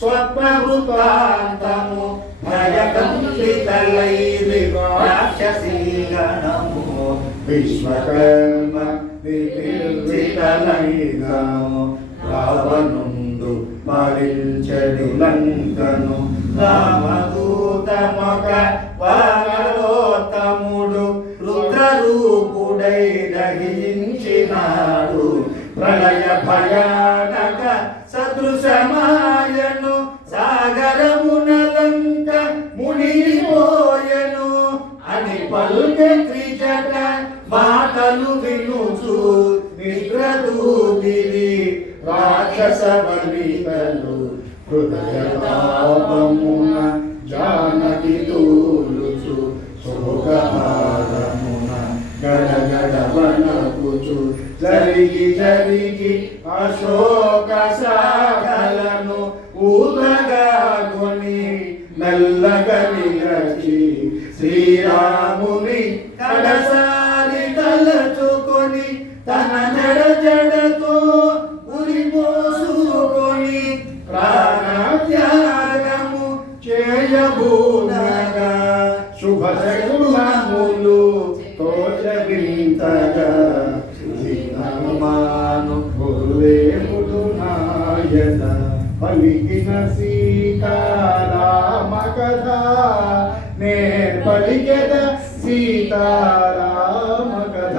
స్వప్న వృత్తాంతము భయకంపితలైరి రాక్షసీ గణము విశ్వకర్మ విపిర్జితలైనము రావణుండు పాలించడి లంకను రామదూతమొక వానరోత్తముడు రుద్రరూపుడై దహించినాడు ప్రళయ భయానక సదృశమాయను సాగరమున లంక మునిగిపోయెను అని పల్కె త్రిజట మాటలు వినుచు నిద్రదూదిరి రాక్షస వనితలు హృదయతాపమున జానకి తూలుచు శోకహారమున గడగడ వనకుచు జరిగి జరిగి అశోక శాఖలను ఊదగా కొని మెల్లగా నిలచి శ్రీరాముని కడసారి తలచుకొని తన జడ జడతో ఉరిపోసుకొని ప్రాణత్యాగము చేయబూనగా శుభశకునములు తోచగింతగా శ్రీరామాను గురుదేవుడు నాయన పలికిన సీతారామ కథ నే పలికెద సీతారామ కథ.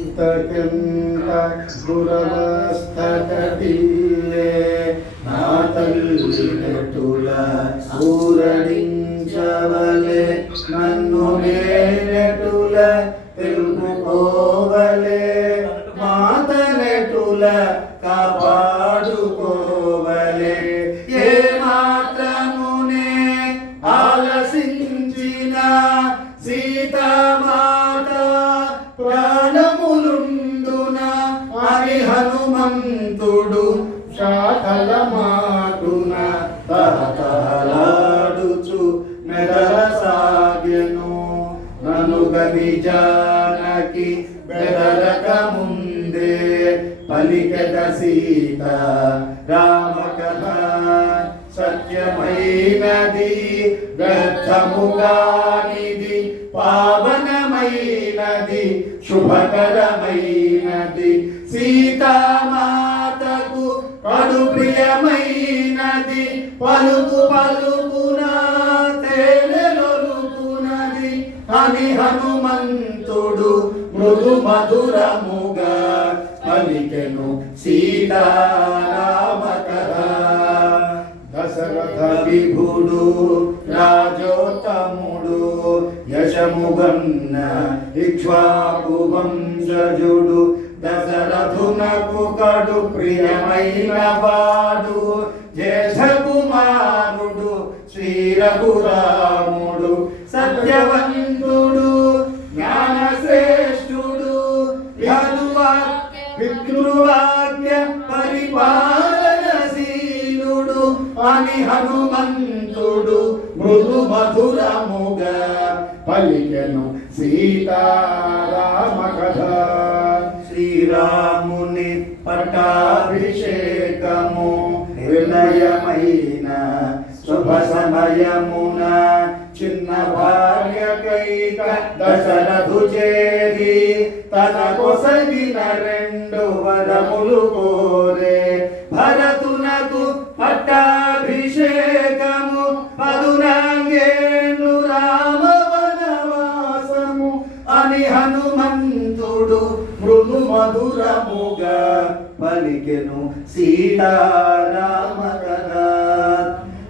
సీతకంత గురవస్థకటిల్లే నా తల్లినటుల ఊరడించవలే నన్ను నేనెటుల తెలుపుకోవలే మాతనెటుల కాపాడుకోవలే ఏ మాత్రమునే ఆలసించిన సీతామాత ప్రాణములుండున అని హనుమంతుడు శాఖల మాటున తహతహలాడుచు మెదల సాగెను నను గని జానకి బెదరక ముందే పలికెద సీత రామ కథ సత్యమైనది వ్యర్థముగానిది పావనమైనది శుభకరమైనది సీతామాతకు కడు ప్రియ ప్రియమైనది పలుకు పలుకున తేనెలొలుకునది అని హనుమంతుడు మృదు మధురముగా పలికెను సీతారామ కథ. దశరథ విభుడు రాజోత్తముడు యశముగన్న ఇక్ష్వాకు వంశజుడు దశరథునకు కడు ప్రియమైన వాడు జ్యేష్ఠ కుమారుడు శ్రీ రఘురాముడు సత్యవంతుడు జ్ఞానశ్రేష్ఠుడు పితృవాక్య పరిపాలనశీలుడు అని హనుమంతుడు మృదు మధురముగా పలికెను సీతారామ కథ. శ్రీరాముని పట్టాభిషేకము నిర్ణయమైన శుభ సమయమున చిన్న భార్యకైక దశరథు చేరి తన కొసగిన 2 వరములు కోరే. భరతునకు పట్టాభిషేకము 14 ఏళ్ళు రామవనవాసము అని హనుమంతుడు మృదు మధురముగా పలికెను సీతారామ కథ.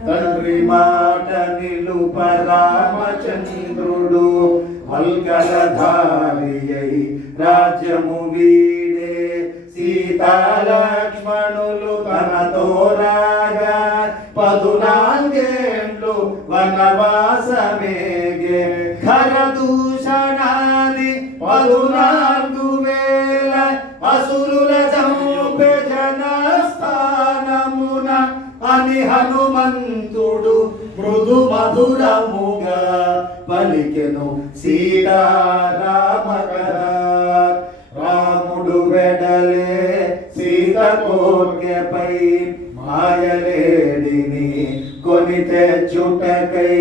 తండ్రి మాట నిలుప రామచంద్రుడు వల్గలధారి అయి రాజ్యము వీడే. సీతాలక్ష్మణులు తనతో రాగా 14 ఏళ్ళు వనవాసమేగే. ఖరదూషణాది 14,000 అసురుల చంపే జనస్థానమున అని హనుమంతుడు మృదు మధురముగా పలికెను సీతారామ కథ. రాముడు వెడలే సీత కోర్కెపై మాయలేడిని కొని తెచ్చుటకై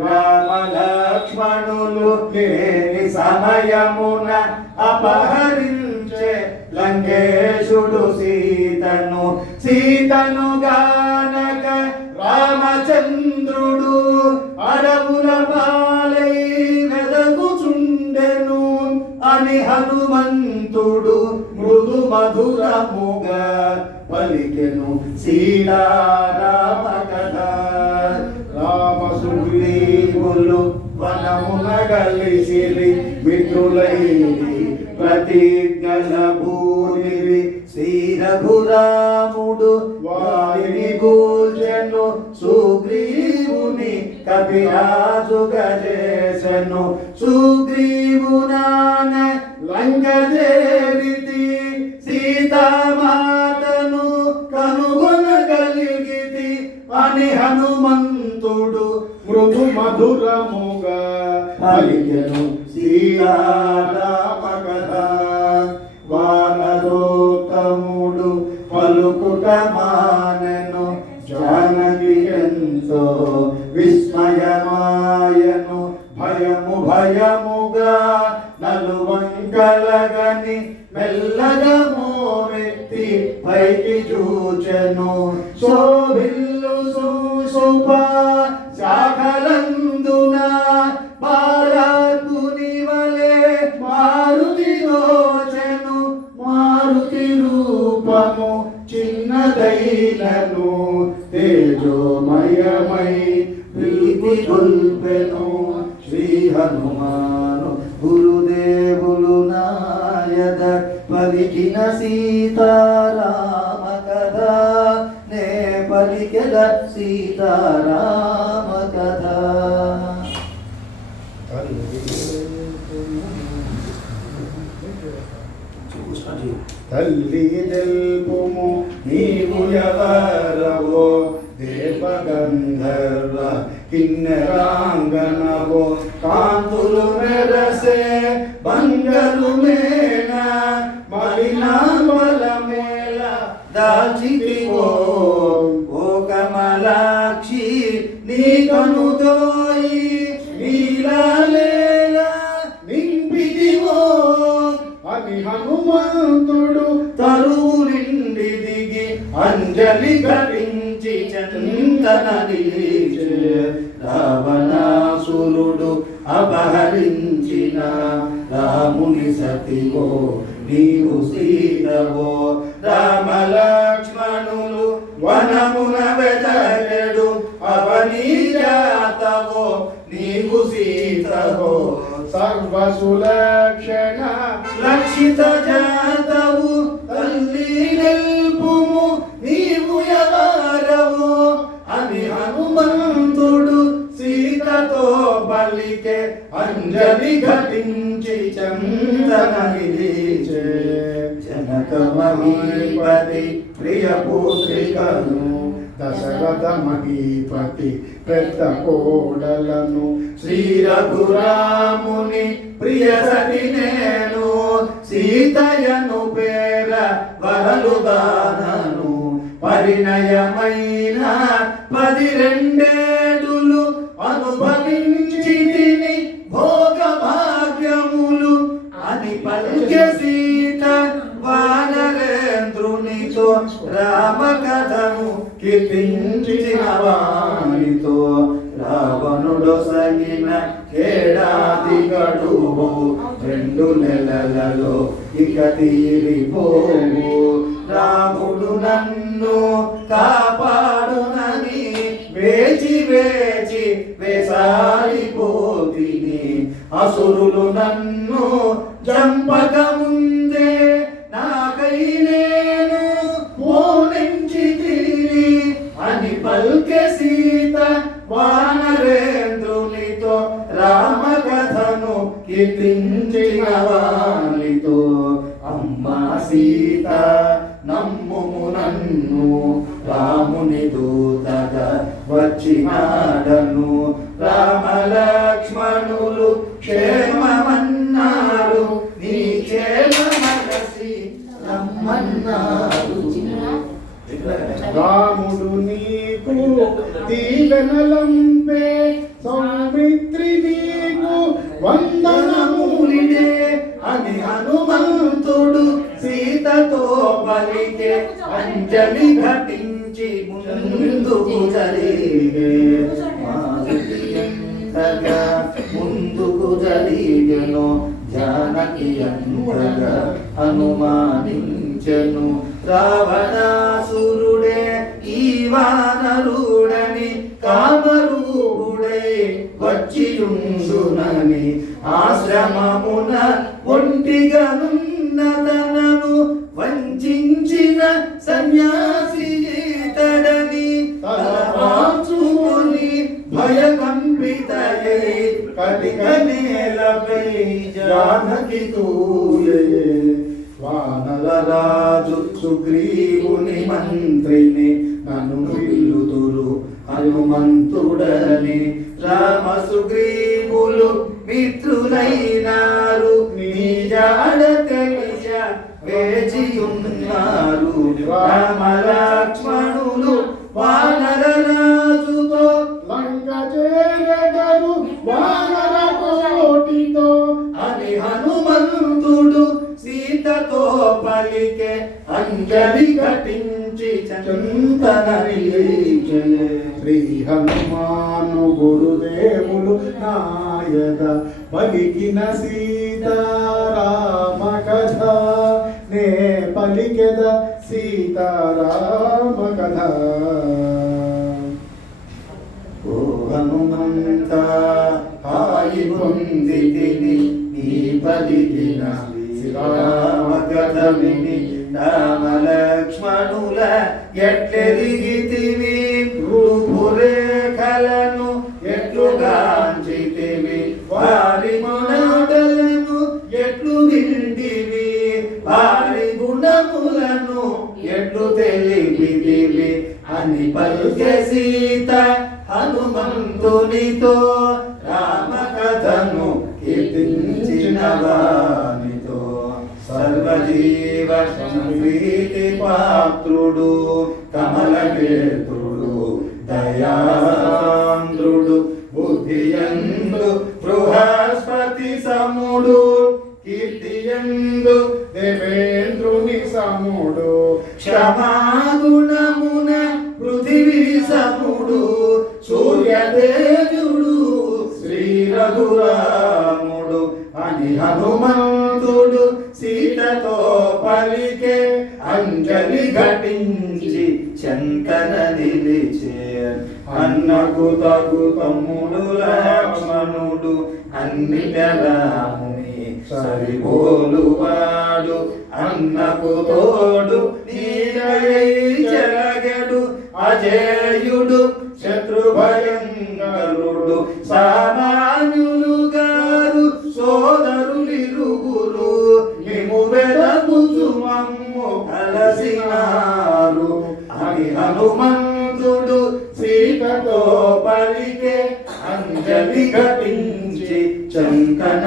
రామ లక్ష్మణులు లేని సమయమున అపహరించే లంకేశుడు సీతను గానక రామచంద్రుడు అడవుల పాలై వెదకుచుండెను అని హనుమంతుడు మృదు మధురముగా పలికెను సీతారామ కథ. రామ సుగ్రీవులు వనమున కలిసిరి మిత్రులైరి ప్రతిజ్ఞల భూమిరి. శ్రీ రఘురాముడు వారిని గూల్చెను సుగ్రీవుని కపిరాజుగా చేసెను. సుగ్రీవునాన లంక చేరితి సీతామాతను కనుగొనగలిగితి అని హనుమంతుడు మృదు మధురముగా పలికెను సీతారామ కథ. వానరోత్తముడు పలుకుట మానెను జానకి ఎంతో విస్మయమాయను. భయముగా నలువంకలగని మెల్లగా మోరెత్తి పైకి చూచెను. శోభిల్లు సుప శాఖలందున బాలకుని వలె మారుతి దోచెను. మారుతి రూపము చిన్నదైనను తేజోమయమై ప్రీతి గొల్పెను. శ్రీ హనుమాను గురుదేవులు నాయద పలికిన సీతారామ కథ. నే పలికెద సీతారామ కథ. తల్లి తెలుపుము నీవు ఎవరవో దేవగంధర్వ కిన్నెరాంగనవో. కాంతులు మెరసే బంగరు మేన మలినామల మేళ దాచితివో. ఓ కమలాక్షి నీ కనుదోయి నీలాలేల నింపితివో అని హనుమంతుడు తరువు నిండి దిగి అంజలి గడి ఘటించి చందన నిలిచే రావణాసురుడు అపహరించిన రాముని సతివో నీవు సీతవో రామ లక్ష్మణులు వనమున వెతకెడు అవని జాతవో నీవు సీతవో సర్వసులక్షణ లక్షిత జాతవు తల్లి నిల్పుము నీవు ఎవరవో అని హనుమంతుడు సీతతో పలికే అంజలి ఘటించి చందన నిలిచే జనక మహీపతి ప్రియ పుత్రికను దశరథ మహీపతి పెద్ద కోడలను శ్రీ రఘురాముని ప్రియ సతి నేను సీతయను పేర వరలుగానను పరిణయమైన 12 అనుభవించి తిని భోగ భాగ్యములు అని పలికే సీత వానరేంద్రునితో రామ కథను కీర్తించిన వానితో రావణుడు సగిన ఏడాది గడువు 2 నెలలలో ఇక తీరిపోవు రాముడు నన్ను కాపాడునని వేచి వేచి వేసారిపోతిని అసురులు నన్ను చంపక ముందే నాకై నేను మోనించి తిని అని పల్కె సీత వానరేంద్రునితో రామ కథను కీర్తించిన వానితో అమ్మా సీత నమ్ముము నన్ను రాముని దూతగా వచ్చినాడను రామ లక్ష్మణులు క్షేమమన్నారు నీ క్షేమమలసి రమ్మన్నారు. రాముడు నీకు దీవెనలంపే సౌమిత్రి నీకు వందనములిడే అని హనుమంతుడు సీతతో పలికే అంజలి ఘటించి ముందుకు జరిగే మారుతి ఎంతగా ముందుకు జరిగెను జానకి ఎంతగా అనుమానించెను రావణాసురుడే ఈ వానరుడని కామరూపుడై వచ్చియుండునని ఆశ్రమమున ఒంటిగనున్న తనను వంచిన సన్యాసి తడని తలవాచుకొని భయకంపితయై కటిక నేలపై జానకి తూలే వానల రాజు సుగ్రీవుని మంత్రిని నన్ను పిలుదురు హనుమంతుడని రామ సుగ్రీవులు మిత్రులైనారు నిజ తెలియ వేచియున్నారు రామ లక్ష్మణులు వానర రాజుతో లంక చేరగరు వానర కోటితో అని హనుమంతుడు సీతతో పలికే అంజలి ఘటించి చందన నిలిచే శ్రీ హనుమాను గురుదేవులు నాయద పలికిన సీతారామ కథ నే పలికెద సీతారామ కథ. ఓ హనుమంత హాయి పొందితిని నీ పలికిన శ్రీరామ కథ విని రామ లక్ష్మణుల ఎట్లెరిగితివి రూపురేఖలను ఎట్లుగాంచితివి వారి మాటలను ఎట్లు వింటివి వారి గుణములను ఎట్లు తెలిపితివి అని పలికే సీత హనుమంతునితో రామ కథను కీర్తించిన వానితో సర్వజీవ సంప్రీతి పాత్రుడు కమలకేతుడు దయాసాంద్రుడు బుద్ధియందు బృహస్పతి సముడు కీర్తియందు దేవేంద్రుని సముడు క్షమాగుణమున పృథివీ పిలిచే అన్నకు తగు తమ్ముడు లక్ష్మణుడు అన్నిట రాముని సరిపోలువాడు అన్నకు తోడు నీడై చెరగడు అజేయుడు శత్రుభయంకరుడు సామాన్యులు గారు సోదరులిరుగురు నిము వెదకుచు మమ్ము కలసినారు అని హనుమంతుడు సీతతో పలికే అంజలి ఘటించి చంకన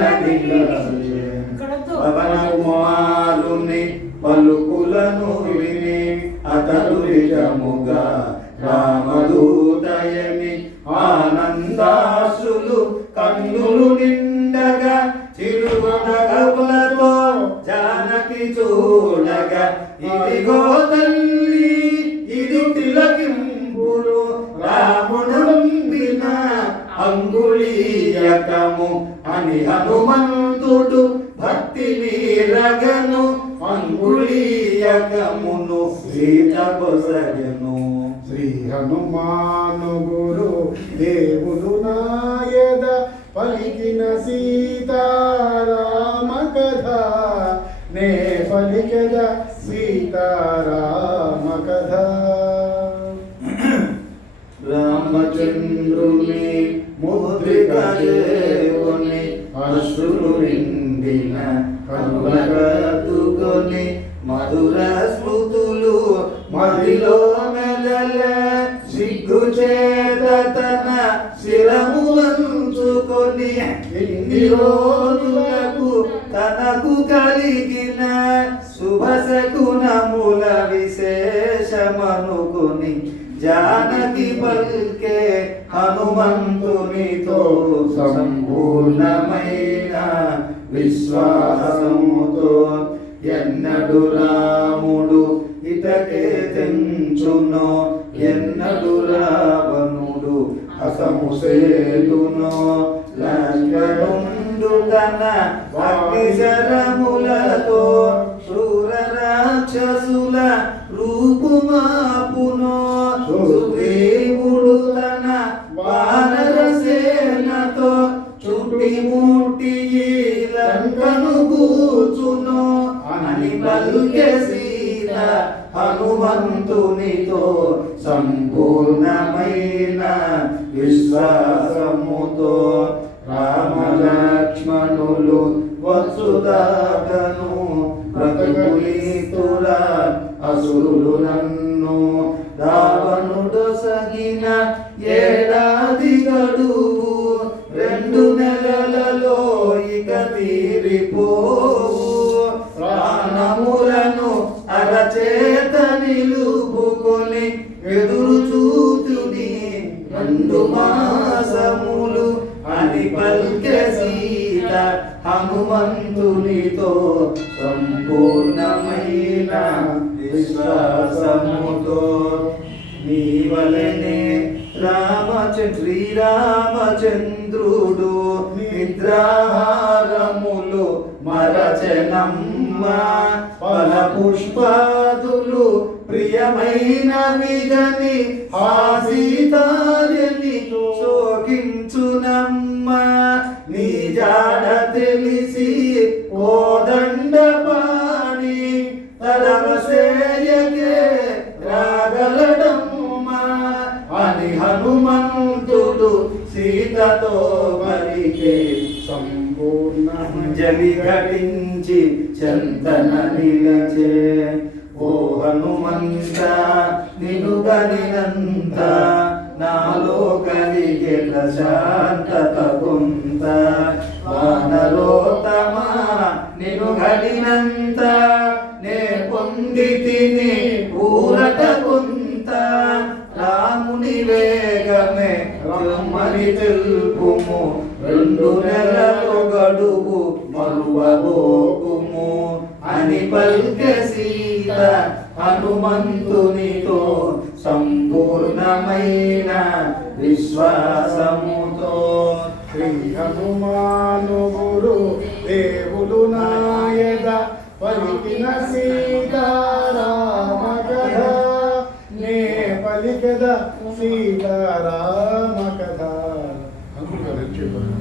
పవన కుమారుని పలుకులను విని అతడు నిజముగా రామదూతయని ఆనందాసులు కన్నులు నిండగా చిరునగవులతో జానకి చూడగా ఇదిగో తల్లి ఇది తిలకింపులు రాముడు నంబిన అంగుళీయకము అని హనుమంతుడు భక్తి వీరగను అంగుళీయకమును సీత కొసగను. శ్రీ హనుమాను గురు దేవుడు నాయద పలికిన సీతారామ కథ నే పలికద సీతారామ కథ. రామచంద్రుని ముద్రిక దేవుని అశ్రులు నిండిన కనులకత్తుకొని మధుర స్మృతులు మదిలో మెదల సిగ్గు చేత తన శిరము వంచుకొని ఇన్ని రోజులకు తనకు కలిగిన శుభశకునముల విశేషమనుకొని జానకి పల్కే హనుమంతునితో సంపూర్ణమైన విశ్వాసముతో ఎన్నడు రాముడు ఇతకే తెంచునో ఎన్నడు రావణుడు అసముసేతునో లంకనుండు తన అగ్నిశరములతో శూర రాక్షసుల రూపుమాపునో సుగ్రీవుడు తన వానర సేనతో చుట్టుముట్టి లంకను కూచునో అని పల్కె సీత హనుమంతునితో సంపూర్ణమైన విశ్వాసముతో రామలక్ష్మణులు వత్సుదాకను బ్రతుకులీతుల అసురులు నన్ను రావణుడు సగిన ఏడాది గడువు 2 నెలలలో ఇక తీరిపోవు ప్రాణములను అరచేత నిలుపుకొని ఎదురు చూతుని 2 మాసములు అని పల్కె సీత హనుమంతునితో సంపూర్ణమైన విశ్వాసముతో. నీవలనే శ్రీరామచంద్రుడు నిద్రాహారములు మరచనమ్మ ఫల పుష్పాదులు ప్రియమైన విగని సీతాయని శోకించునమ్మ నీ జాడ తెలిసి కోదండ పాణి తరవసేయకే రాగలడమ్మ అని హనుమంతుడు సీతతో పలికే సంపూర్ణంజలి ఘటించి చందన నిలచే. ఓ హనుమంత నిను గనినంత నాలో కలిగే ప్రశాంతత కొంత వానరోత్తమ నిను గనినంత నే పొందితిని ఊరట కొంత రాముని వేగమే రమ్మని తెలుపుము 2 నెలలు గడువు మరువబోకుము అని పల్కె సీత హనుమంతునితో సంపూర్ణమైన విశ్వాసముతో. శ్రీ హనుమాను గురు దేవుడు నాయద పలికిన సీతారామ కథ నే పలికద సీతారామ కథ అనుకుంటాను చెప్పాను.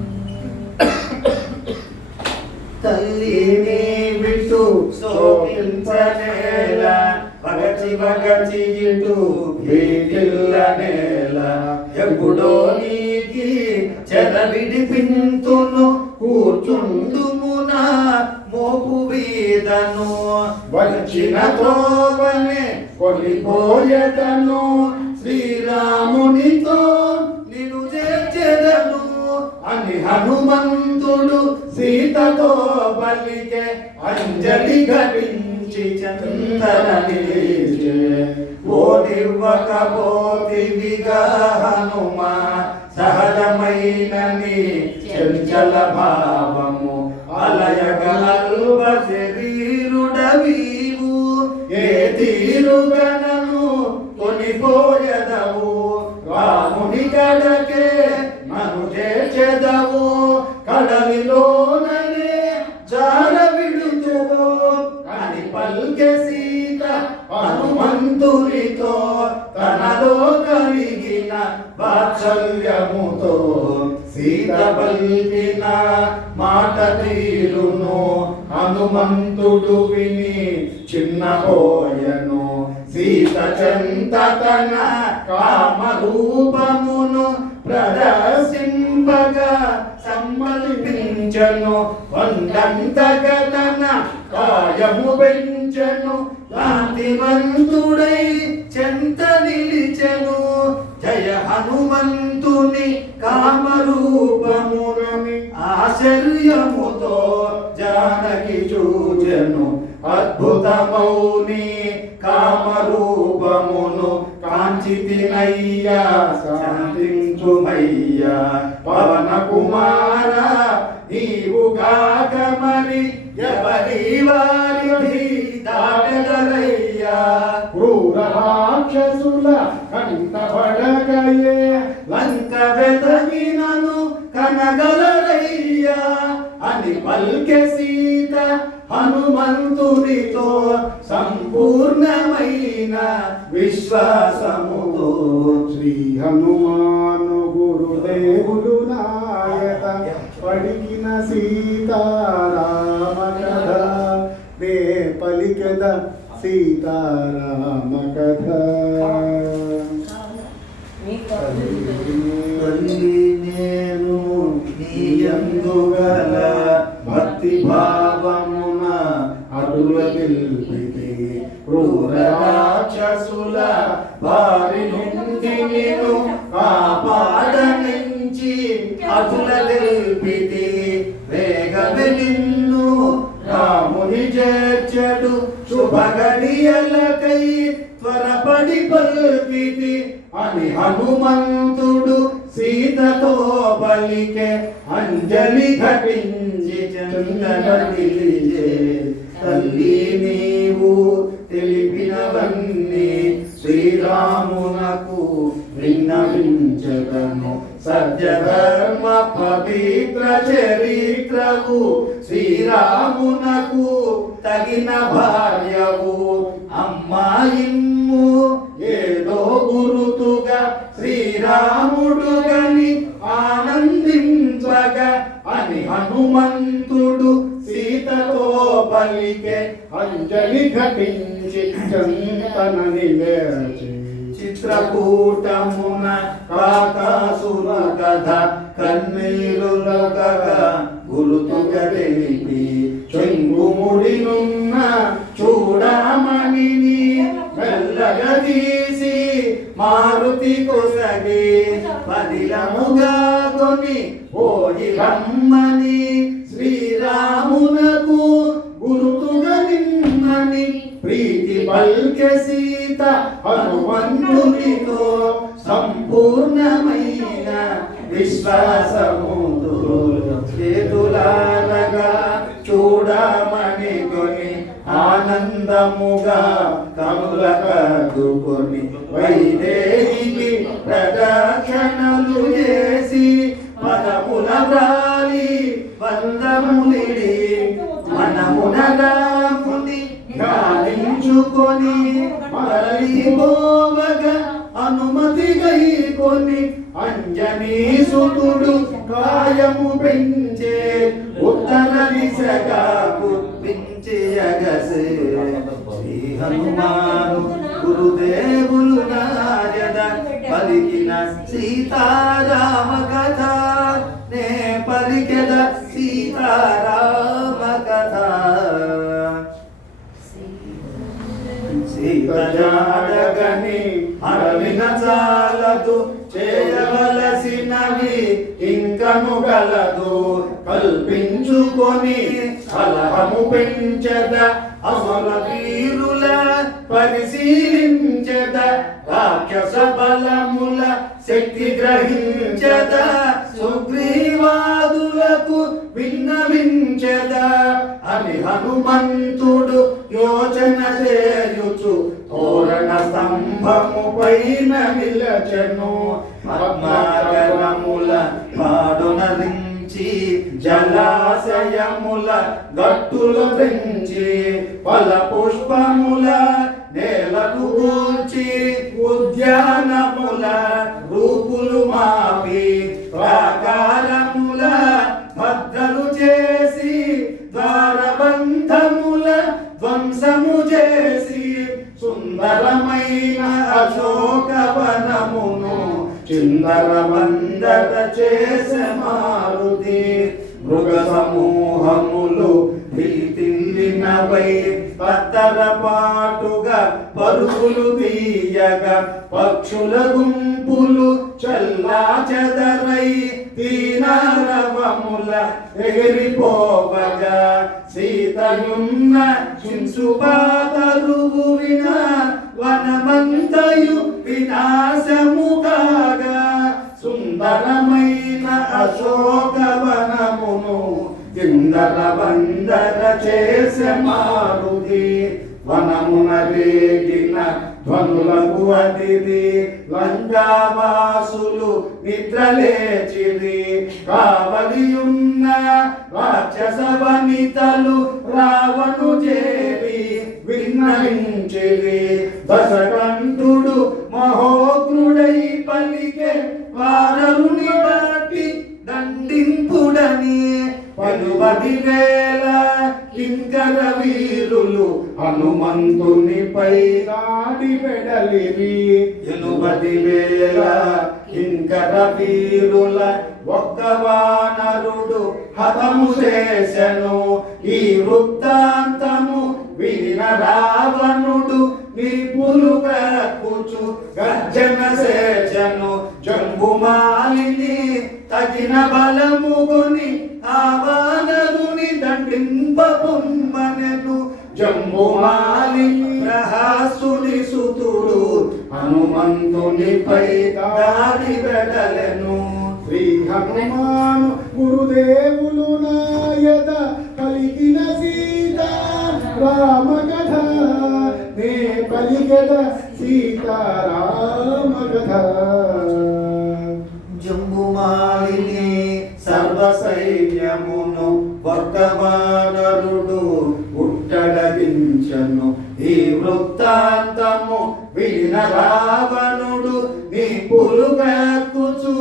తల్లిని విటు శోకించనేల పగచి పగచి ఇటు భీతిల్లనేల ఎప్పుడో నీకి చెర విడిపింతును కూర్చుండుమున మోపు వీదను వచ్చిన తోవనే కొలిపోయదను శ్రీరామునితో నిన్ను చేర్చెదను అని హనుమంతుడు సీతతో పలికే అంజలి ఘటించి చందన నిలిచే ఓ నిర్వకపోతివిగా హనుమ సహజమైనని చంచల భావము అలయగల్వ శరీరుడవీవు ఏ తీరుగనను కొనిపోయదవు రాముని కడకే నన్ను చేర్చెదవు కడలిలోననే జార విడుతువో అని పల్కె సీత హనుమంతునితో తనలో కలిగిన వాత్సల్యముతో సీత పల్కిన మాట తీరును హనుమంతుడు విని చిన్నపోయను సీత చెంత తన కామరూపమును ప్రదర్శింపగా సమ్మల్పించను వందంతగా తన కాయము పెంచను కాంతివంతుడై చెంత నిలిచెను జయ హనుమంతుని కామరూపమునని ఆశ్చర్యముతో జానకి చూచెను అద్భుతమౌని కామరూపమును కాంచితినయ్యా శాంతించుమయ్యా పవన కుమార నీవు కాక మరి ఎవరి వారి దాటగలయ్యా క్రూర రాక్షసుల కంటపడకయే లంక వెతకినను కనగలరయ్యా అని పల్కె సీత హనుమంతునితో సంపూర్ణమైన విశ్వాసముతో శ్రీ హనుమాను గురుదేవులు నాయత పడికిన సీతారామ కథ నే పలికద సీతారామ కథ. తల్లి నేను నీయందుగల భక్తి భావమున అటుల తెలిపితే క్రూర రాక్షసుల వారి నుండి నేను కాపాడనించి అటుల తెలిపితే వేగమే నిన్ను రాముని చేర్చెడు శుభగడియలకై త్వరపడి పల్కితి అని హనుమంతుడు సీతతో పలికే అంజలి ఘటించి చందన నిలిచే తల్లి నీవు తెలిపినవన్నీ శ్రీరామునకు విన్నవించదను సత్యధర్మ పవిత్ర చరిత్రవు శ్రీరామునకు తగిన భార్యవు అమ్మాయిమ్ము ఏదో గురుతుగా శ్రీరాముడు గని ఆనందించగా అని హనుమంతుడు సీతతో పలికే అంజలి ఘటించి చంతన నిలేచి చిత్రకూటమున కాకాసుర కథ కన్నీరులకగా గురుతుగా తెలిపి చెంగుముడినున్న చూడమణిని మెల్లగా తీసి మారుతి కొసగి పదిలముగా కొని పోయి రమ్మని శ్రీరామునకు గురుతుగా నిమ్మని ప్రీతి పల్కె సీత హనుమంతునితో సంపూర్ణమైన విశ్వాసముతో చేతులారగా చూడమని కొని ఆనందముగా కనుల కదుకొని వైదేహికి ప్రదక్షిణలు చేసి పదముల వ్రాలి వందములిడి మనమున రాముని గాలించుకొని మరలి పోవగా అనుమతి కొని అంజనీ సుతుడు కాయము పెంచే ఉత్తర దిశగా పుప్పించి అగసే శ్రీ హనుమాను గురుదేవులు నారద పలికిన సీతారామ కథ నే పలికెద సీతారామ కథ సీత జాడగని అరవిన చాలదు చేయవలసినవి ఇంకను గలదు కల్పించుకొని కలహము పెంచద అమర వీరుల పరిశీలించద రాక్షస బలముల శక్తి గ్రహించద సుగ్రీవాదులకు విన్నవించద అని హనుమంతుడు యోచన చేయుచు తోరణ స్తంభము పైన నిలచెను పద్మాకరముల పాడునరించి జలాశయముల గట్టులు పెంచి ఫల పుష్పముల నేలకు కూల్చి ఉద్యానముల రూపులు మాపి ప్రాకారముల బద్దలు చేసి ద్వారబంధముల ధ్వంసము చేసి సుందరమైన అశోకవనమును చిందర వందర చేసే మారుతి మృగ సమూహములు భీతిల్లినవై పత్తరపాటుగా పరుగులు తీయగా పక్షుల గుంపులు చల్లా చెదరై తీనారవముల ఎగిరిపోవగా సీతయున్న చింసుపాతరువు విన వనమంతయు వినాశము కాగా సుందరమైన అశోకవనమును కిందర వందర చేసే మారుతి వనమున రేగిన ధ్వనులకు అతిథి లంకావాసులు నిద్రలేచిరి కావలియున్న రాక్షస వనితలు రావణు చేరి విన్నవించిరి దశకంఠుడు మహోగ్రుడై పలికే వారరుని బట్టి దండింపుడని పలువది వేల కింకర వీరులు హనుమంతునిపై దాడి వెడలిరి ఎలుబది వేల కింకర వీరుల ఒక్క వానరుడు హతము చేసెను ఈ వృత్తాంతము వినిన రావణుడు నిపులు కక్కుచు గర్జన చేసెను జంబుమాలిని తగిన బలముగొని ఆ వానరుని దండింపబొమ్మనెను జంబుమాలి ప్రహాసుని సుతుడు హనుమంతునిపై దాడి వెడలెను శ్రీ హనుమాను గురుదేవులు నాయద పలికిన సీతా రామ కథ నే పలికద సీతారామ కథ జంబుమాలిని సర్వ సైన్యమును వర్గవానరుడు ఉట్టడగించను ఈ వృత్తాంతము విన రావణుడు నీ పులుగక్కుచు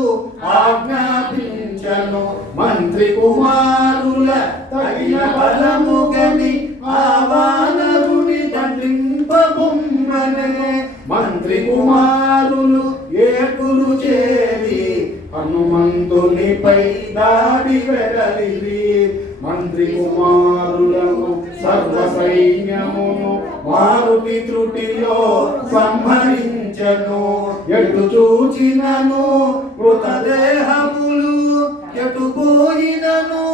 ఆజ్ఞాపించను మంత్రి కుమారుల తగిన బలముగని ఆ వానరుని దండింపబొమ్మనే మంత్రి కుమారులు ఏకులు చేరి హనుమంతునిపై దాడి వెడలిరి మంత్రి కుమారులకు సర్వ సైన్యమును మారుతి త్రుటిలో సంహరించను ఎటు చూచినను మృతదేహములు ఎటు పోయినను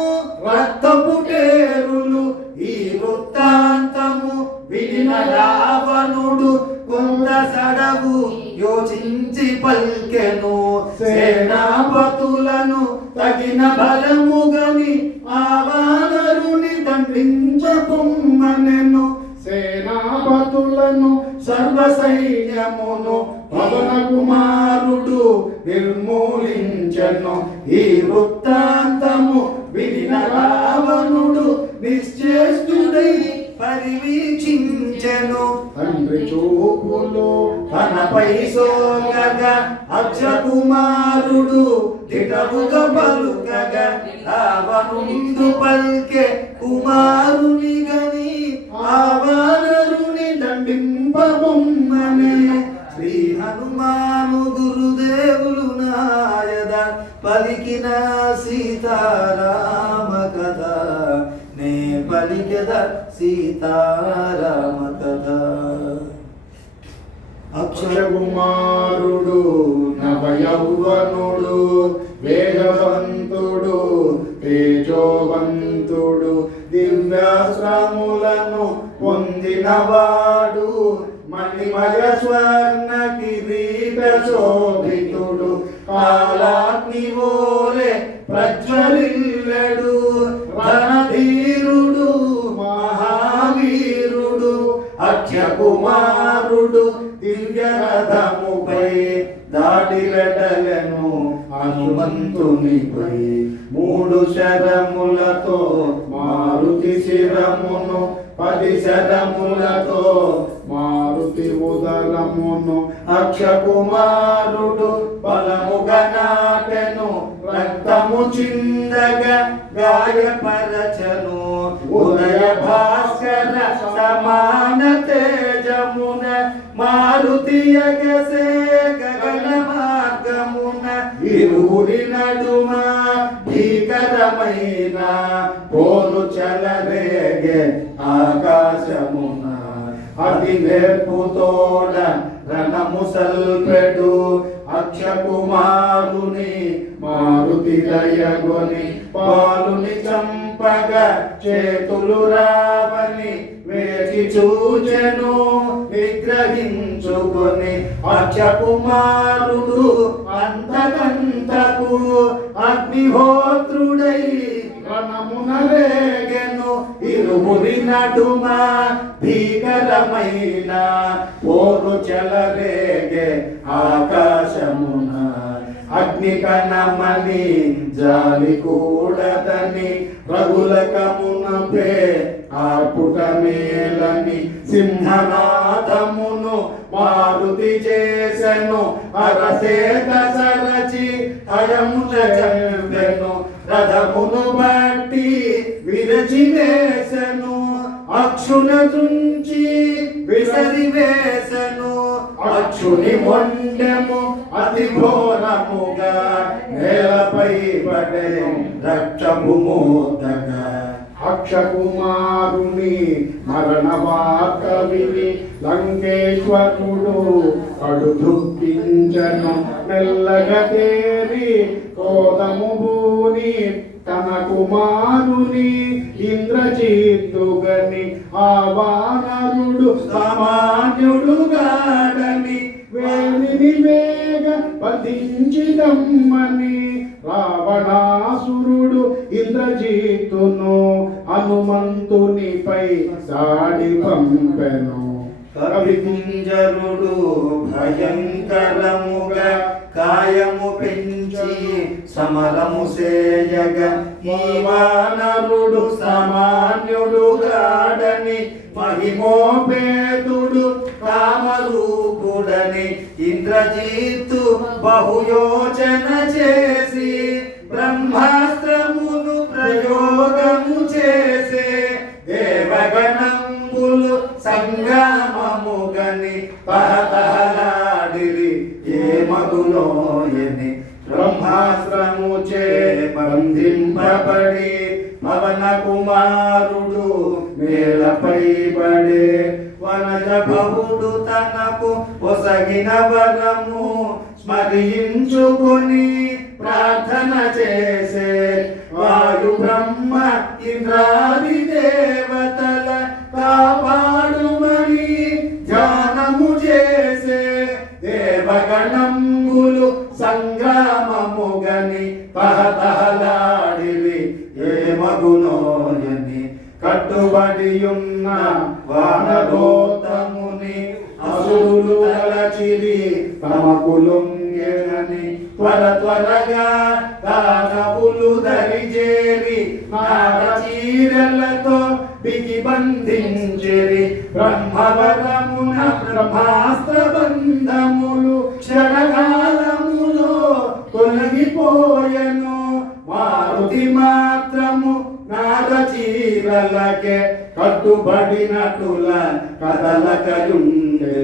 రక్తపుటేరులు ఈ వృత్తాంతము వినిన రావణుడు కొంత సడవు యోచించి పల్కెను సేనాపతులను తగిన బలముగని ఆ వానరుని దండించబొమ్మనెను సేనాపతులను సర్వ సైన్యమును పవన కుమారుడు నిర్మూలించను ఈ వృత్తాంతము వినిన రావణుడు నిశ్చేష్టుడై పరివీక్షించెను తండ్రి చూపులు తనపై సోగగా అక్షకుమారుడు దిటవుగా పలుకగా రావణుందు పల్కె కుమారుని గని ఆవానరుని దండింపబొమ్మనే శ్రీ హనుమాను గురుదేవులు నాయద పలికిన సీతారామ కథ నే పలికెద సీతారామ కథ. అక్షకుమారుడు నవయౌవనుడు వేగవంతుడు తేజోవంతుడు దివ్యాశ్రములను పొందినవాడు మణిమయ స్వర్ణ కిరీట శోభితుడు కాలాగ్ని ఓలే ప్రజ్వలిల్లడు ధనధీరుడు మహావీరుడు అక్షకుమారుడు దివ్య రథముపై దాటి వెడలను హనుమంతునిపై 3 శరములతో మారుతి శిరమును 10 శరములతో మారుతి ఉదరమును అక్షకుమారుడు బలముగా నాటెను రక్తము చిందగా గాయపరచను ఉదయ భాస్కర సమాన తేజమున మారుతి అగసే గగన మార్గమున ఇరువురి నడుమ భీకరమైన పోరు చలరేగే ఆకాశమున అతి నేర్పుతోడ రణము సల్పెడు అక్షకుమారుని మారుతి దయగొని పాలుని చంపగా చేతులు రావని వేచి చూచెను నిగ్రహించుకొని అక్షకుమారుడు అంతకంతకు అగ్నిహోత్రుడై రణమున రేగెను ఇరువురి నడుమ భీకరమైన పోరు చెలరేగే ఆకాశమున అగ్ని కణమని జాలి కూడదని రఘులకమునపే ఆర్పుట మేలని సింహనాథమును మారుతి చేసెను అరసేత సరచి హయమున చంపెను రథమును బట్టి విరచి వేసెను అక్షున తుంచి విసరి వేసెను అక్షుని మొండెము అతి ఘోరముగా నేలపై పడే రక్షభుమోదగా అక్షకుమారుని మరణ వార్త విని లంకేశ్వరుడు కడు దుఃఖించను మెల్లగా తేరి కోదము భూని తన కుమారుని ఇంద్రజిత్తుగని ఆ వానరుడు సామాన్యుడు గాడని వేలిని వేగ పతించిదమ్మని రావణాసురుడు ఇంద్రజిత్తును హనుమంతునిపై సాడి పంపెను కవికుంజరుడు భయంకరముగా కాయము పెంచి సమరము సేయగ ఈ వానరుడు సామాన్యుడు గాడని మహిమోపేతుడు కామరూపుడని ఇంద్రజిత్తు బహుయోచన చేసి బ్రహ్మాస్త్రమును ప్రయోగము చేసే దేవగణంబులు సంగ్రామముగని పహతహలాడిరి ఏ మగులోయని బ్రహ్మాస్త్రము చే బంధింపబడి పవన కుమారుడు నేలపై పడే వనజ బహుడు తనకు పొసగిన వరము స్మరించుకొని ప్రార్థన చేసే వాయు బ్రహ్మ ఇంద్రాది దేవతల కాపాడుమని ధ్యానము చేసే దేవగణంబులు సంగ్రామముగని తహతహలాడిరి ఏ మగునోయని కట్టుబడియున్న వానరోత్తముని అసురులు తలచిరి తమకు లొంగెనని త్వరగా దానవులు దరిజేరి నారచీరలతో బిగి బంధించిరి బ్రహ్మవరమున బ్రహ్మాస్త్ర బంధములు క్షణకాలములో తొలగిపోయెను. మారుతి మాత్రము నారచీరలకే కట్టుబడినటుల కదలకయుండే.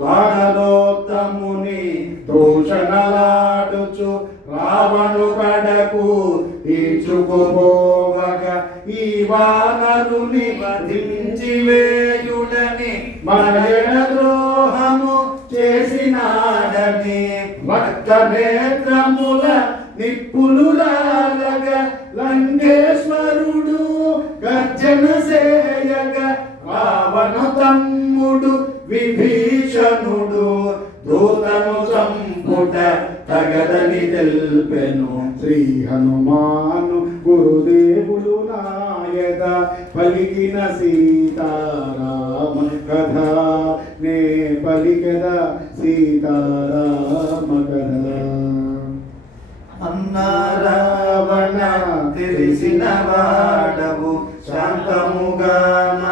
వానరోత్తముని దూషణలాడుచు రావణు కడకు ఈడ్చుకుపోవగా ఈ వానరుని వధించి వేయుడని మన ద్రోహము చేసినాడని భక్త నేత్రముల నిప్పులు రాలగా లంకేశ్వరుడు గర్జన సేయగా రావణ తమ్ముడు విభీషణుడు దూతను చంపుట తగదని తెల్పెను. శ్రీ హనుమాను గురుదేవులు నాయక పలికిన సీతారామ కథ నే పలికద సీతారామ కథ. అన్నారావణ తెలిసిన వాడవు శాంతముగాన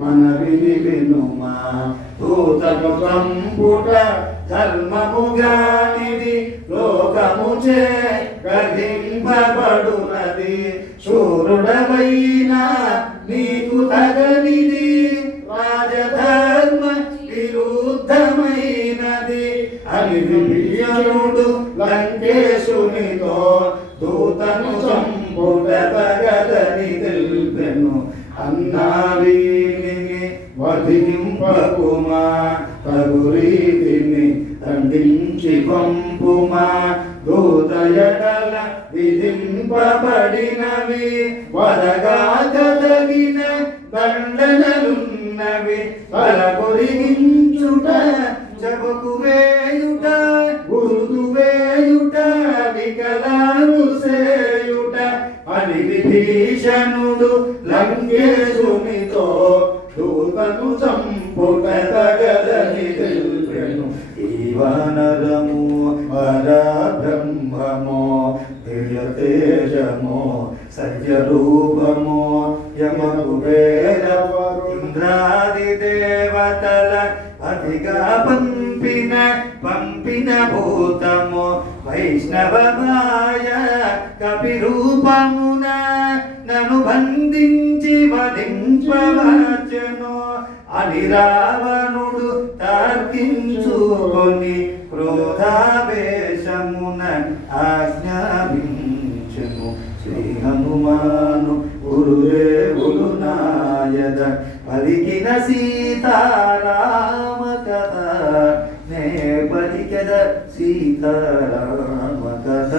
మనవిని వినుమా. దూతను చంపుట ధర్మముగానిది లోకముచే గర్హింపబడునది. శూరుడవైనా నీకు తగనిది రాజధర్మ విరుద్ధమైనది అని విభీషణుడు లంకేశునితో దూతను చంపుట తగదని తెల్పెను. అన్నా వీనిని వధింపకుమా తగు రీతిని దండించి పంపుమా. దూతయడల విధింపబడినవి వరగా తగిన దండనలున్నవి. తల కొరిగించుట చెబుకు వేయుట గురుతు వేయుట వికలాంగు సేయుట అని విభీషణుడు లంకేశునితో దూతను చంపుట తగదని తెల్పెను. ఈ వానరము పరబ్రహ్మమో దివ్యతేజమో సత్యరూపమో యమకుబేరవరు ఇంద్రాది దేవతల అధిగా పంపిన భూతము వైష్ణవమాయ కపిరూపమున నన్ను బంధించి వధింపవచ్చెను అని రావణుడు తర్కించుకొని క్రోధావేశమున ఆజ్ఞాపించెను. శ్రీ హనుమాను గురుదేవులు నాయద పలికిన సీతారామ కథ నే పలికద సీతారామ కథ.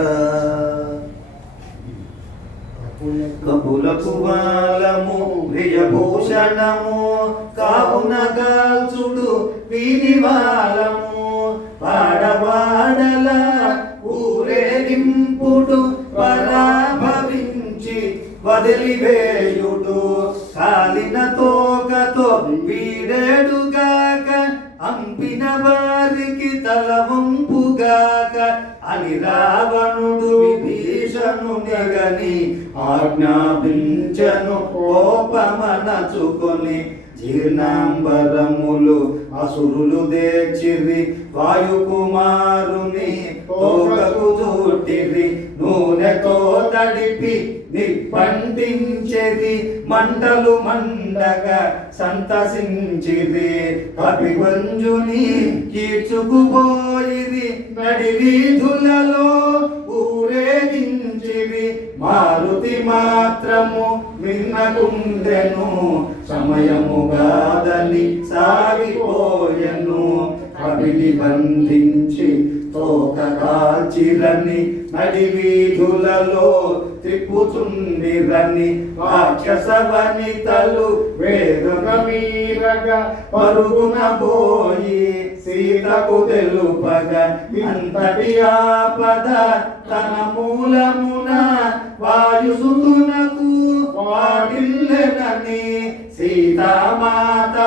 కపుల కుమాలము ప్రియభూషణము కావున గాల్చుడు వీనివాలము. పాడవాడల ఊరేగింపుడు పరాభవించి వదిలివేయుడు. కాలిన తోకతో వీడేడుగాక అంపిన వారికి తల వంపుగాక అని రావణుడు విభీషణుని గని ఆజ్ఞాపించను కోపమనచుకొని. జీర్ణాంబరములు అసురులు దేచిరి వాయుకుమారుని తోకకు చూటిరి. నూనెతో తడిపి నిప్పంటించెది మంటలు మండగా సంతసించిరి. కపివంజుని కీడ్చుకుపోయిరి నడి వీధులలో ఊరేగించిరి. మారుతి మాత్రము మిన్నకుండెను సమయముగాదని సాగిపోయెను. కవిని బంధించి తోక కాల్చిరని నడి వీధులలో త్రిప్పుచుండిరని. రాక్షస వనితలు వేదన మీరగా పరుగున పోయి సీతకు తెలుపగా అంతటి ఆపద తన మూలమున వాయుసుతునకు వాటిల్లెనని సీతామాత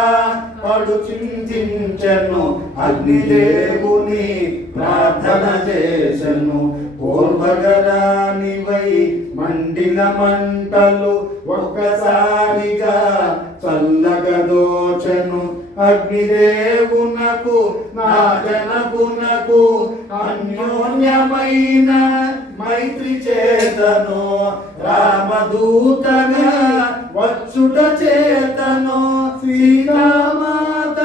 పడు చింతించెను. అగ్నిదేవుని ప్రార్థన చేసెను. పూర్వగరానివై మండిన మంటలు ఒక్కసారిగా చల్లగదోచెను. అగ్నిదేవునకు నా జనకునకు అన్యోన్యమైన మైత్రి చేతను రామదూతగా వచ్చుట చేతను సీతామాత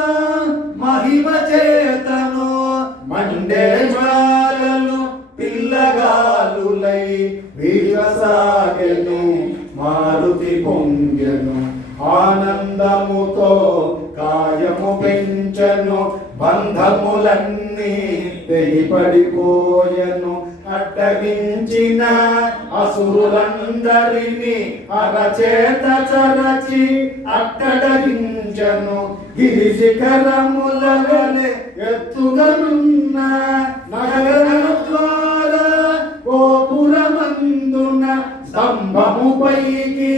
మహిమ చేతను మండే జ్వాలలు పిల్లగాలులై వీరసాగెను మారుతి పొంగెను ఆనందముతో కాయము పెంచెను బంధములన్నీ తెగిపడిపోయెను అడ్డగించిన అసురులందరినీ అరచేత చరచి అట్టడగించెను గిరి శిఖరముల వలె ఎత్తుగనున్న నగర ద్వార గోపురమందున స్తంభముపైకి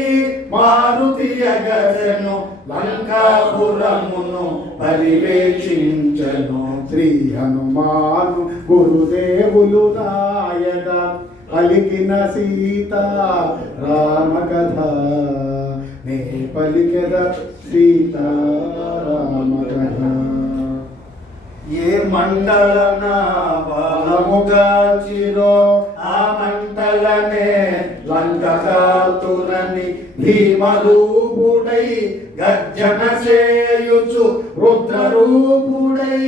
మారుతి ఎగసెను లంకాపురమును పర్యవేక్షించెను శ్రీ హనుమాను గురుదేవులు నాయన పలికిన సీత రామ కథ నే పలికెద సీత రామ కథ ఏ మండలన బలముగాచిరో ఆ మంటలనే లంక కాతురని భీమరూపుడై గర్జన చేయుచు రుద్రరూపుడై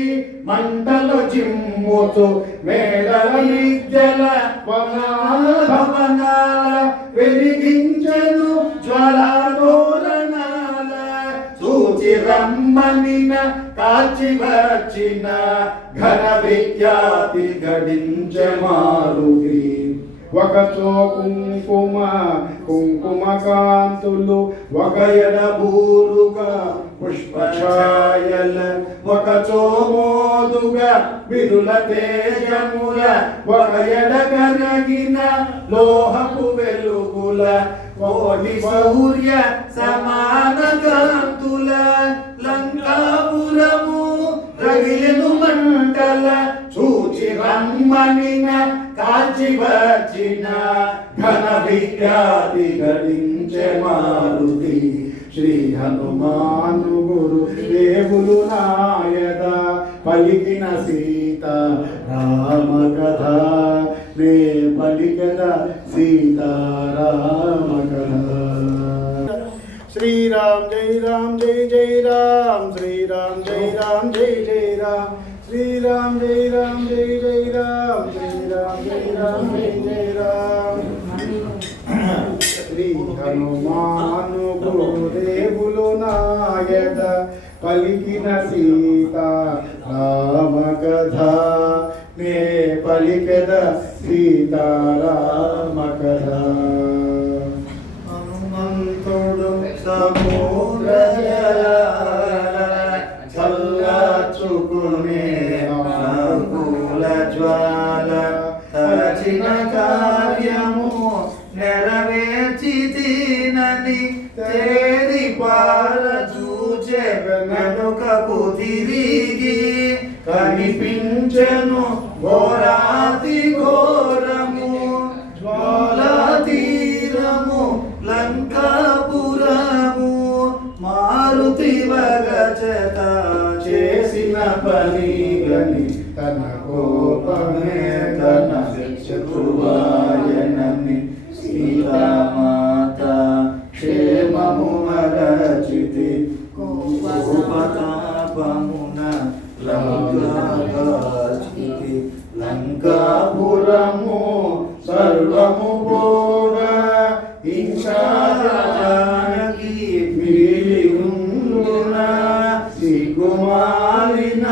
మంటలు చిమ్ముచు మేడల విద్యల భవనాల వెలిగించెను జ్వలతోరణాల చూచి రమ్మనిన కాచి వచ్చిన ఘన విఖ్యాతి గడించె మారుతి ఒకచో కుంకుమ కాంతులు ఒక ఎడబూరుగా పుష్పఛాయల ఒకచో మోదుగా విరుల తేజముల ఒక ఎడగరగిన లోహపు వెలుగుల కోటి సూర్య సమాన కాంతుల లంకాపురము రగిలెను మంటల చూచి రమ్మనిన కాచి వచ్చిన ఘన విఖ్యాతి గడించె మారుతి శ్రీ హనుమాను గురు దేవులు నాయద పలికిన సీత రామ కథ నే పలికద సీత రామ కథ శ్రీరామ్ జై రామ్ జై జై రామ్ శ్రీరామ్ జై రామ్ జై జై రామ్ శ్రీరామ్ జై రామ్ జై జై రామ్ శ్రీరామ్ జై రామ్ జై జై రామ్ శ్రీ హనుమాను గురుదేవులు నాయక పలికిన సీత రామ కథ నే పలికద సీత రామ కథ హనుమంతుడు సముద్ర చల్లార్చుకునే ఆకుల జ్వాల తలచిన కార్యము నెరవేర్చి తినని తేరి పారచూచే వెనుకకు తిరిగి కనిపించెను ఘోరాతి ఘోరము జ్వాలా తీరము లంకాపురము మారుతి వగచత చేసిన పని గని తన కోపమే తన శత్రువాయనని సీతామాత క్షేమము మరచితి కోపతాపమున లంకాచితి లంకాపురము సర్వము పోగా ఇంకా జానకి మిగిలి ఉండున సిగ్గుమాలిన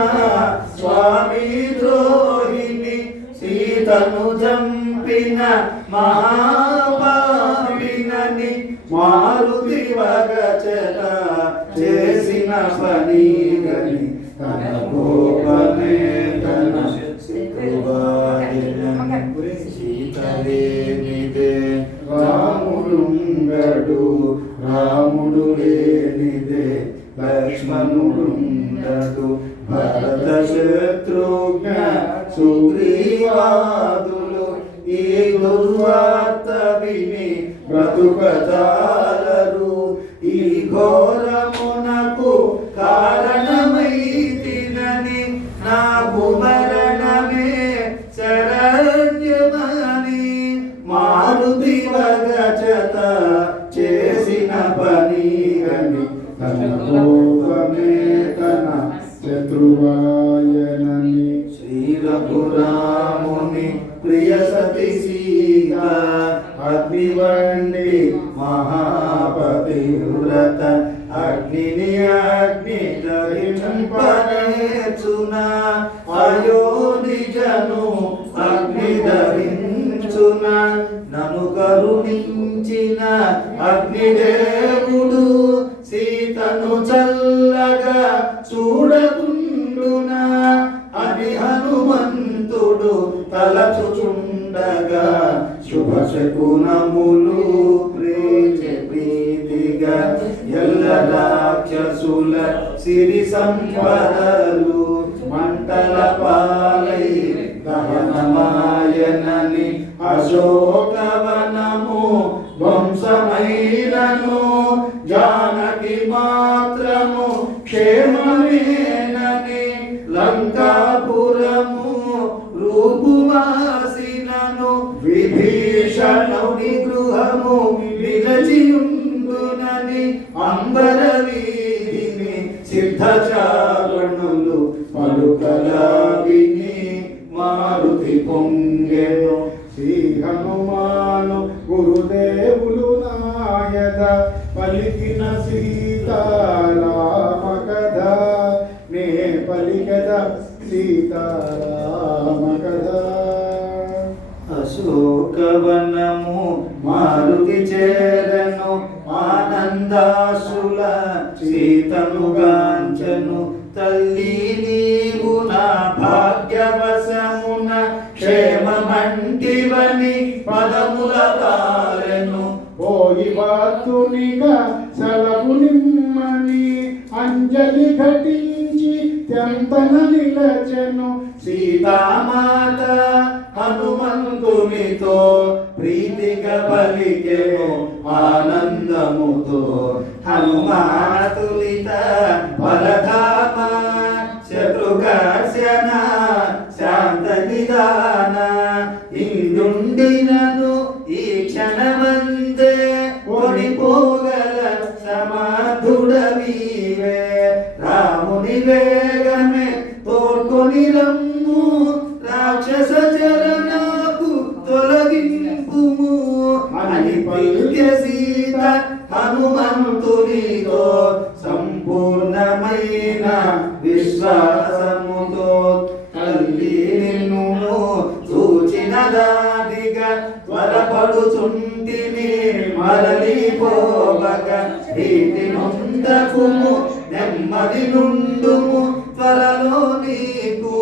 స్వామి ద్రోహిణి సీతను చంపిన మహాపాపినని మారుతి వగచట చేసిన పని గని తన కోపమే తన శత్రువాయనని సీతలేనిదే రాముడుంగడు రాముడు లేనిదే లక్ష్మణుడుండడు భరత శత్రుఘ్న సుగ్రీవాదులు ఈ దుర్వార్త విని బ్రతుకజాలరు ఈ ఘోరమునకు కారణం ధైర్యమని మారుతి వగచత చేసిన పని గని తన కోపమే తన శత్రువాయనని శ్రీరఘురాముని ప్రియ సతి సీత అగ్నివండి మహాపతివ్రత అగ్నిని అగ్ని ధరింపనేర్చున అయోనిజను అగ్ని ధరించున నను కరుణించిన అగ్నిదేవుడు సీతను చల్లగా చూడకుండునా అని హనుమంతుడు తలచుచుండగా శుభ శకునములు ప్రీతిగా ఎల్ల రాక్షసుల సిరి సంపదలు మంటల పాలై దహనమాయనని అశోకవనము ధ్వంసమైనను జానకి మాత్రము క్షేమమేనని లంకాపురము రూపువాసినను విభీషణుని గృహము నిలచియుండునని అంబర వీధిని సిద్ధచారణులు పలుకలా విని మారుతి పొంగెను శ్రీ హనుమాను గురుదేవులు నాయద పలికిన సీతారామ కథ నే పలికద సీతారామ కథ అశోకవనము మారుతి చేరను ఆనందాసుల సీతను గాంచను తల్లి నీవు నా భాగ్యవశమున క్షేమమంటివని పదముల వారెను పోయి వాతునిగా సెలవు నిమ్మని అంజలి ఘటించి తెంతన నిలచెను సీతామాత హనుమంతునితో ప్రీతిగా పలికెను ఆనందముతో హనుమాతులిత వరధామ శత్రుకర్షణ శాంత నిదాన ఇందుండినను ఈ క్షణమందే కొనిపోగల సమర్థుడవీవే రాముని వేగమే తోడ్కొని రమ్ము రాక్షస చరణకు తొలగింపుము అని పలికె సీత హనుమంతునితో సంపూర్ణమైన విశ్వాసముతో తల్లి నిన్ను చూచిన దాదిగా త్వరపడుచుంటిని మరలిపోవక భీతి నొందకుము నెమ్మది నుండుము త్వరలో నీకు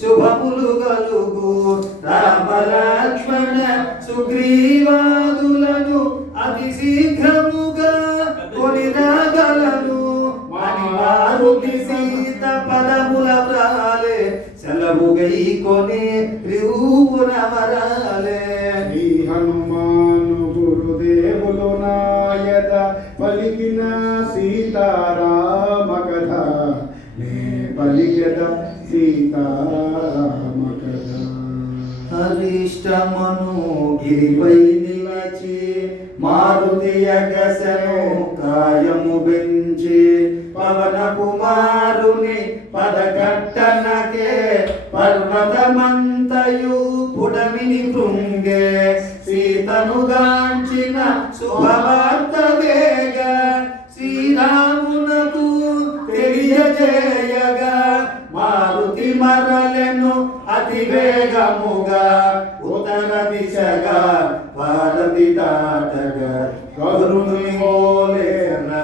శుభములు గలుగు రామ లక్ష్మణ సుగ్రీవాదులను అతి శీఘ్రముగా కొని రాగలను అని మారుతి సీత పదముల ప్రాలే సెలవుగై కొని రివున వరాలే శ్రీ హనుమాను గురుదేవులు నాయద పలికిన సీతారామ కథ నే పలికద సీతారామ కథ హరిష్టమను గిరిపై నిలచి మారుతి అగసను కాయము బెంచి పవన కుమారుని పదకట్టనకే పర్వతమంతయు పుడమిని కృంగే సీతను గాంచిన శుభవార్త వేగ శ్రీరామునకు తెలియజేయగా మారుతి మరలెను అతి వేగముగా ఉత్తర దిశగా భారతి దాటగా గరుని ఓలే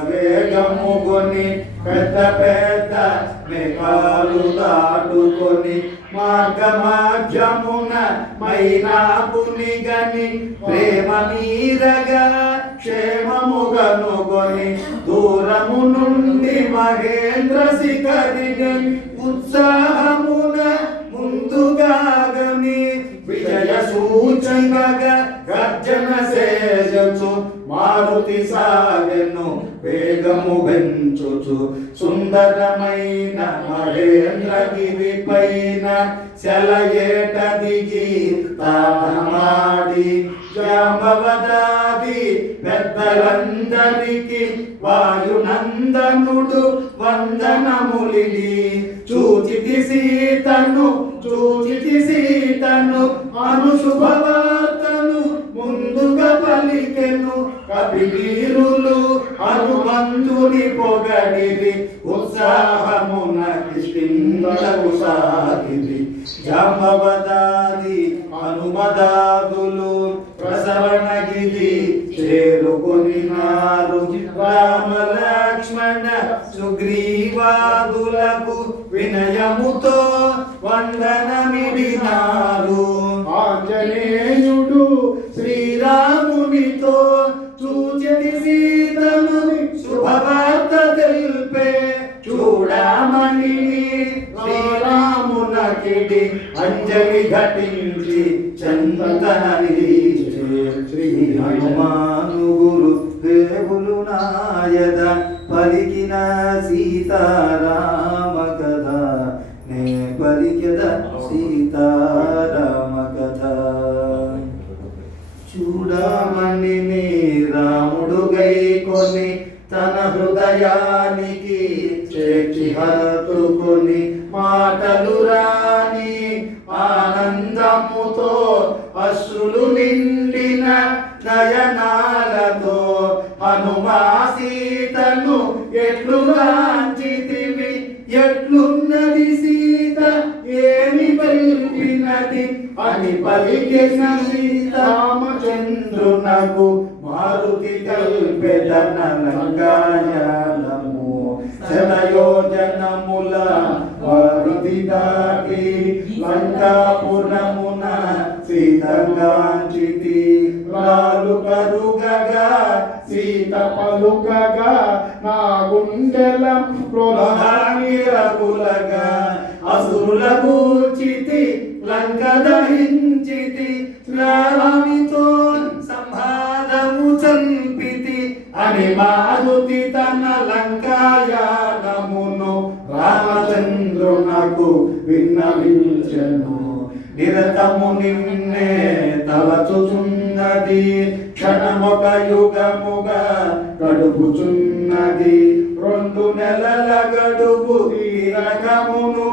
వేగము కొని పెద్ద పెద్ద మేఘాలు దాటుకొని మార్గమాధ్యమున మైనాపుని గని ప్రేమ మీరగా క్షేమముగనుగొని దూరము నుండి మహేంద్ర శిఖరిని ఉత్సాహమున ముందుగాగని విజయ సూచనగా గర్జన సేజు మారుతి సాగెను వేగము పెంచుచు సుందరమైన మహేంద్రగిరి పైన సెలయేట దిగి తానమాడి జాంబవదాది పెద్దలందరికి వాయునందనుడు వందనములిడి చూచితి సీతను అను శుభవార్తను ముందుగా పలికెను కపివీరులు హనుమంతుని పొగడిరి ఉత్సాహమున కిష్కింధకు సాగిరి జాంబవదాది హనుమదాదులు ప్రసవనగిరి చేరుకొనినారు రామ లక్ష్మణ సుగ్రీవాదులకు వినయముతో వందనమిడినారు ఆంజనేయుడు శ్రీరామునితో చూచటి సీతను శుభవార్త తెలిపే చూడమని శ్రీరామునకిడి అంజలి ఘటించి చందన శ్రీ హనుమాను గురు దేవులు నాయద పలికిన సీతారామ కథ నే పలికద సీతారామ కథ చూడమని రాముడు గైకొని తన హృదయానికి చేర్చి హత్తుకొని మాటలు రాని ఆనందముతో అశ్రులు నిండిన నయనాలతో హనుమా సీతను ఎట్లు రాంచితివి ఎట్లున్నది సీత ఏమి పలికినది అని పలికిన సీతారామచంద్రునకు మారుతి కల్పెదన లంకాయాలము శతయోజనముల వారిది దాటి లంకాపురమున సీతంగాంచితి రాలు కరుగగా సీత పలుకగా నా గుండెలం రకులగా అసురుల కూర్చితి లంక దహించితి రామితో సంహాదము చంపితి అని మారుతి తన లంకాయానమును రామచంద్రునకు విన్నవించెను నిరతము నిన్నే తలచుచున్నది క్షణమొక యుగముగా గడుపుచున్నది 2 నెలల గడుపు తీరకమును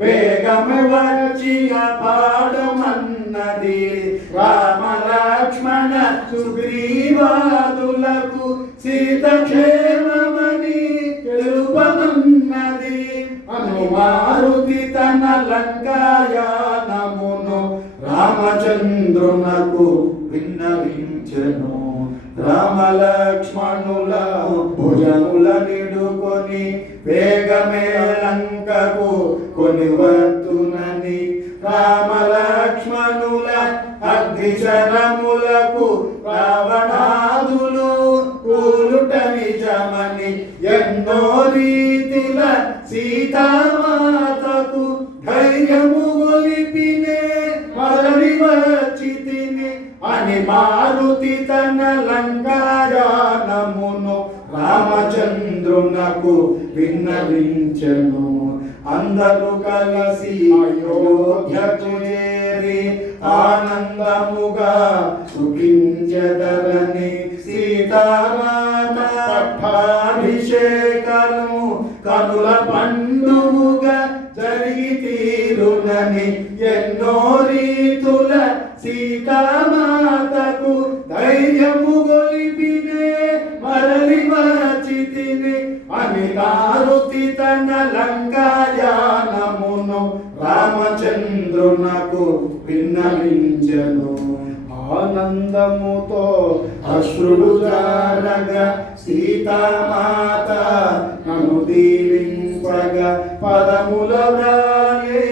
వేగము వచ్చి పాడమన్నది రామ లక్ష్మణ సుగ్రీవాదులకు సీత క్షేమమని తెలుపనున్నది అను మారుతి తన లంకాయానమును రామచంద్రునకు విన్నవించెను రామ లక్ష్మణుల భుజముల నిడుకొని వేగమే లంకకు కొనివత్తునని రామ లక్ష్మణుల అగ్నిశరములకు రావణాదులు కూలుట నిజమని ఎన్నో రీతిల సీతామాతకు ధైర్యము గొలిపినే మరలి వచ్చితిని అని మారుతి తన లంకాయానమును రామచంద్రునకు విన్నవించెను అందరూ కలిసి అయోధ్యకు చేరి ఆనందముగా సుఖించెదరని సీతారామ పట్టాభిషేకము కనుల పండుగగా జరిగి తీరునని ఎన్నో రీతుల సీతామాతకు ధైర్యము గొలిపినే మరలి వచ్చితిని అని మారుతి తన లంకాయానమును రామచంద్రునకు విన్నవించెను ఆనందముతో అశ్రులు జారగా సీతామాత నన్ను దీవింపగా పదముల వ్రాలే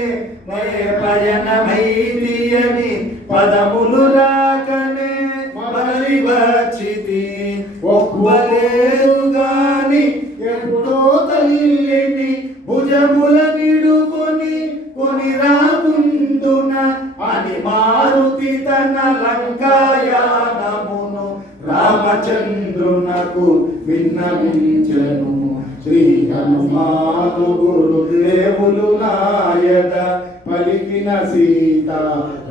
నే పయనమైతియని పదములు రాకనే మరలి వచ్చితి ఒక్కలేదు గాని ఎప్పుడో తల్లిని భుజముల నిడుకొని కొని రాకుందున అని మారుతి తన లంకాయానమును రామ రామచంద్రునకు విన్నవించెను. శ్రీ హనుమాను గురుదేవులు నాయద పలికిన సీత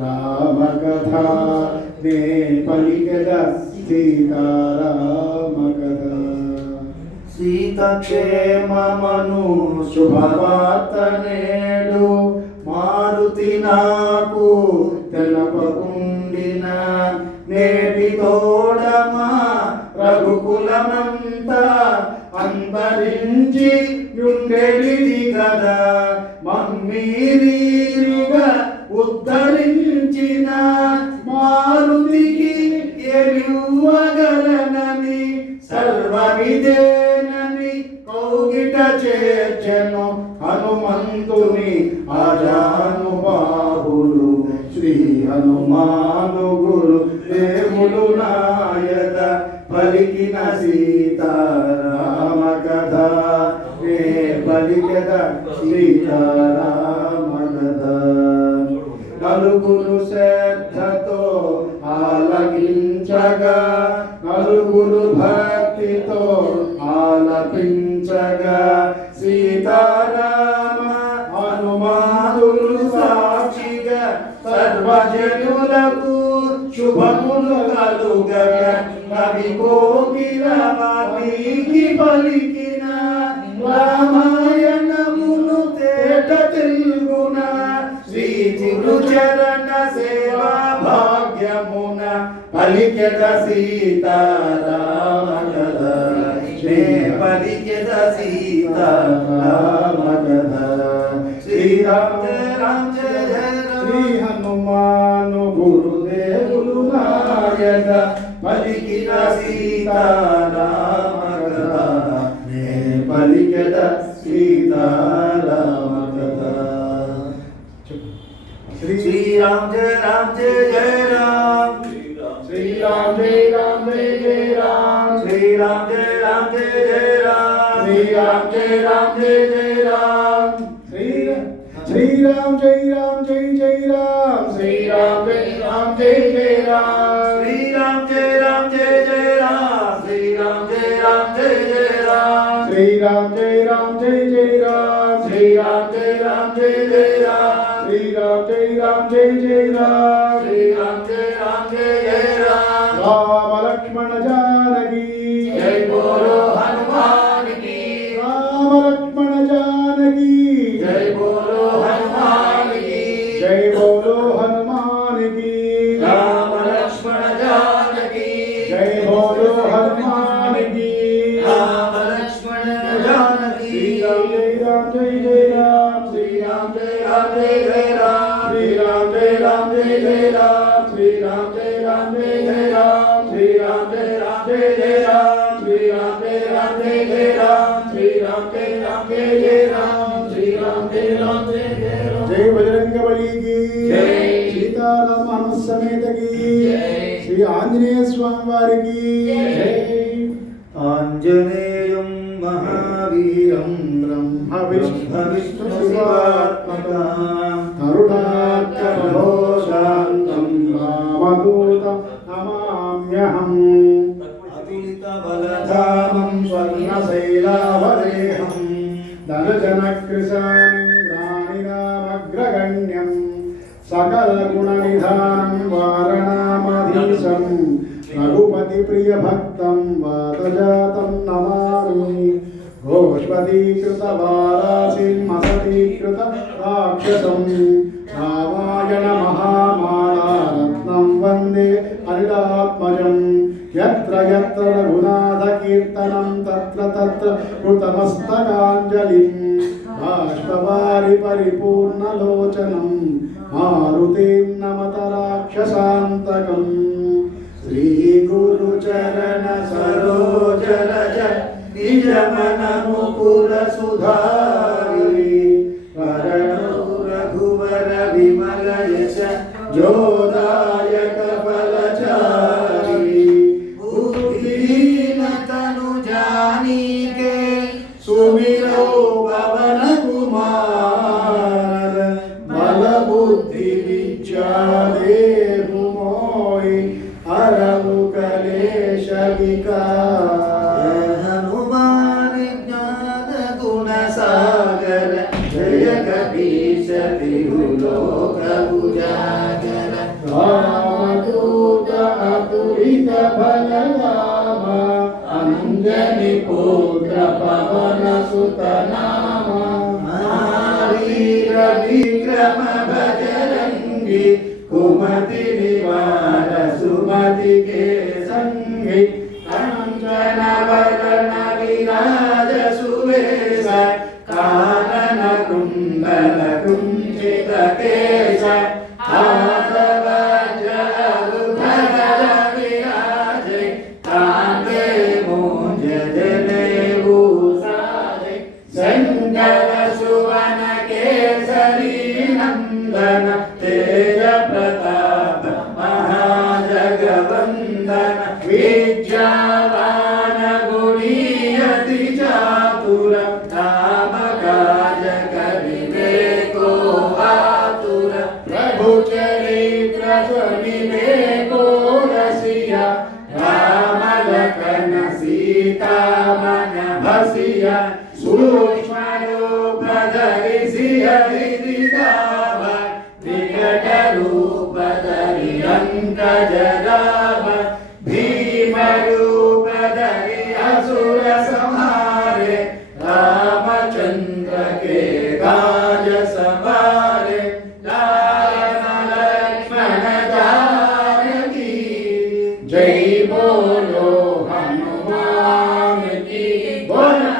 రామ కథ నే పలికెద సీతారామ కథ. సీత క్షేమమను శుభవార్త నేడు మారుతి నాకు తెలపకుండిన నేటి తోడమా రఘుకులమంతా అంతరించి యుండెడిది కదా మమ్మీరీరుగా ఉద్ధరించిన మారుతికి ఎలువగలనని సర్వవిదేనని కౌగిట చేర్చెను హనుమంతుని ఆజానుబాహుడు. శ్రీ హనుమాను గురు దేవులు నాయద పలికిన సీతారామ కథ నే పలికెద సీతారామ కథ. నలుగురు శ్రద్ధతో ఆలకించగా నలుగురు భక్తితో ఆలపించగా సీతారామ హనుమానులు సాక్షిగా సర్వజనులకు శుభములు కలుగగ కవి కోకిల వాల్మీకి పలికిన రామాయణమును తేట తెలుగున శ్రీ తిరుచరణ సేవా భాగ్యమున పలికెద సీతారామ కథ నే పలికెద సీతారామ కథ. శ్రీరామ జయ రామ జయ జయ శ్రీ హనుమాను గురుదేవులు నాయద పలికిన సీతారామ కథ నే పలికెద సీతారామ కథ. శ్రీరామ జయ రామ జయ జయ రామ శ్రీరామ జయ రామ జయ జయ రామ శ్రీరామ జయ రామ జయ జయ రామ శ్రీరామ జయ రామ జయ జయ రామ శ్రీరామ జయ రామ జయ జయ రామ శ్రీరామ జయ రామ జయ జయ రామ శ్రీరామ జయ రామ జయ జయ రామ శ్రీరామ జయ రామ జయ జయ రామ శ్రీరామ జయ రామ జయ జయ రామ శ్రీరామ జయ రామ జయ జయ రామ శ్రీరామ జయ రామ జయ జయ రామ శ్రీరామ జయ రామ జయ జయ రామ రామ లక్ష్మణ జానకి జై బోలో హనుమాన్ की రామ లక్ష్మణ జానకి జై బోలో హనుమాన్ की జై బోలో హనుమానికి రామ లక్ష్మణ జానకి జై బోలో హనుమానికి రామ లక్ష్మణ జానకి శ్రీరామ జయ రామ జయ జయ రామ శ్రీరామ జయ రామ జయ జయ రామ శ్రీరామ జయ రామ జయ జయ రామ శ్రీరామ జయ రామ జయ జయ రామ శ్రీరామ జయ రామ జయ జయ రామ శ్రీరామ జయ రామ జయ జయ రామ శ్రీరామ జయ రామ జయ జయ రామ శ్రీరామ జయ రామ జయ జయ రామ. జై బజరంగ బలి की జై. సీతారామ హనుమ సమేత की జై. శ్రీ ఆంజనేయ స్వామి వారికి జై. ఆంజనేయం మహావీరం బ్రహ్మ విష్ణు విష్ణు శివాత్మకం కరుణాకరభోశాంతం రామదూతం నమామ్యహం. అతులిత బలధామం స్వర్ణశైలావరేహం ధనజనకృశానిగ్రాణినామగ్రగణ్యం సకలగుణనిధానం వారణామధీశం రఘుపతి ప్రియభక్తం వాతజాతం నమామి. గోష్పదీకృత బాలాసిన్మసీకృత రాక్షసం రామాయణ మహామాలారత్నం వందే అనిలాత్మజం. యత్ర యత్ర రఘునాథ కీర్తనం తత్ర తత్ర కృతమస్తకాంజలిం బాష్పవారి పరిపూర్ణలోచనం మారుతిం నమత రాక్షసాంతకం. శ్రీ గురు చరణ సరోజ రజ నిజ మన ముకుర సుధారి వరణో రఘువర విమల యశ జోదాయక ఫలచారి. బుద్ధిహీనతను జానీకే సుమిరో పవన కుమార బల బుద్ధి విద్యా దేహు మోయి అరము కలేశ बलराम अंजनी पुत्र पवन सुत नाम महावीर विक्रम बजरंगी कुमति निवार सुमति के संगी कांचन वरण विराज सुवेश कानन कुंडल कुंचित केश हाथ वज्र भर विराजे कांधे मूंज जनेभूषाजे संजय सुवन केसरी नंदन तेज प्रताप महाजगवंदन विद्यावान गुणी अति चातुर काम काज करिबे को आतुर प्रभु चरित्र सुनिबे को रसिया राम लखन सीता मन भसिया सूक्ष्म रूप धरि सियहि दिखाव विकट रूप धरि लंक जराव भीम रूप धरि असुर संहारे रामचंद्र के काज सवारे लालन लक्ष्मण जानकी जय बोलो हनुमान की बोलो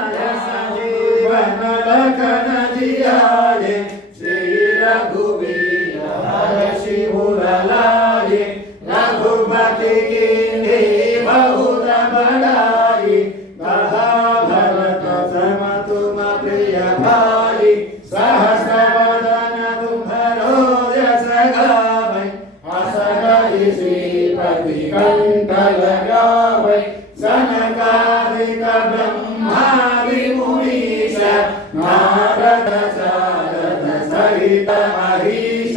संजीवन लखन जियाए श्री रघुवीर हर्षि उर लाए रघुपति कीन्ही बहुत बड़ाई कहा भरत सम तुम प्रिय भाई सहस वदन तुम्हरो यश गावै हस कहि श्रीपति कंठ लगावै सनकादिक ब्रह्मादि मुनीश नारद शारद सहित अहीश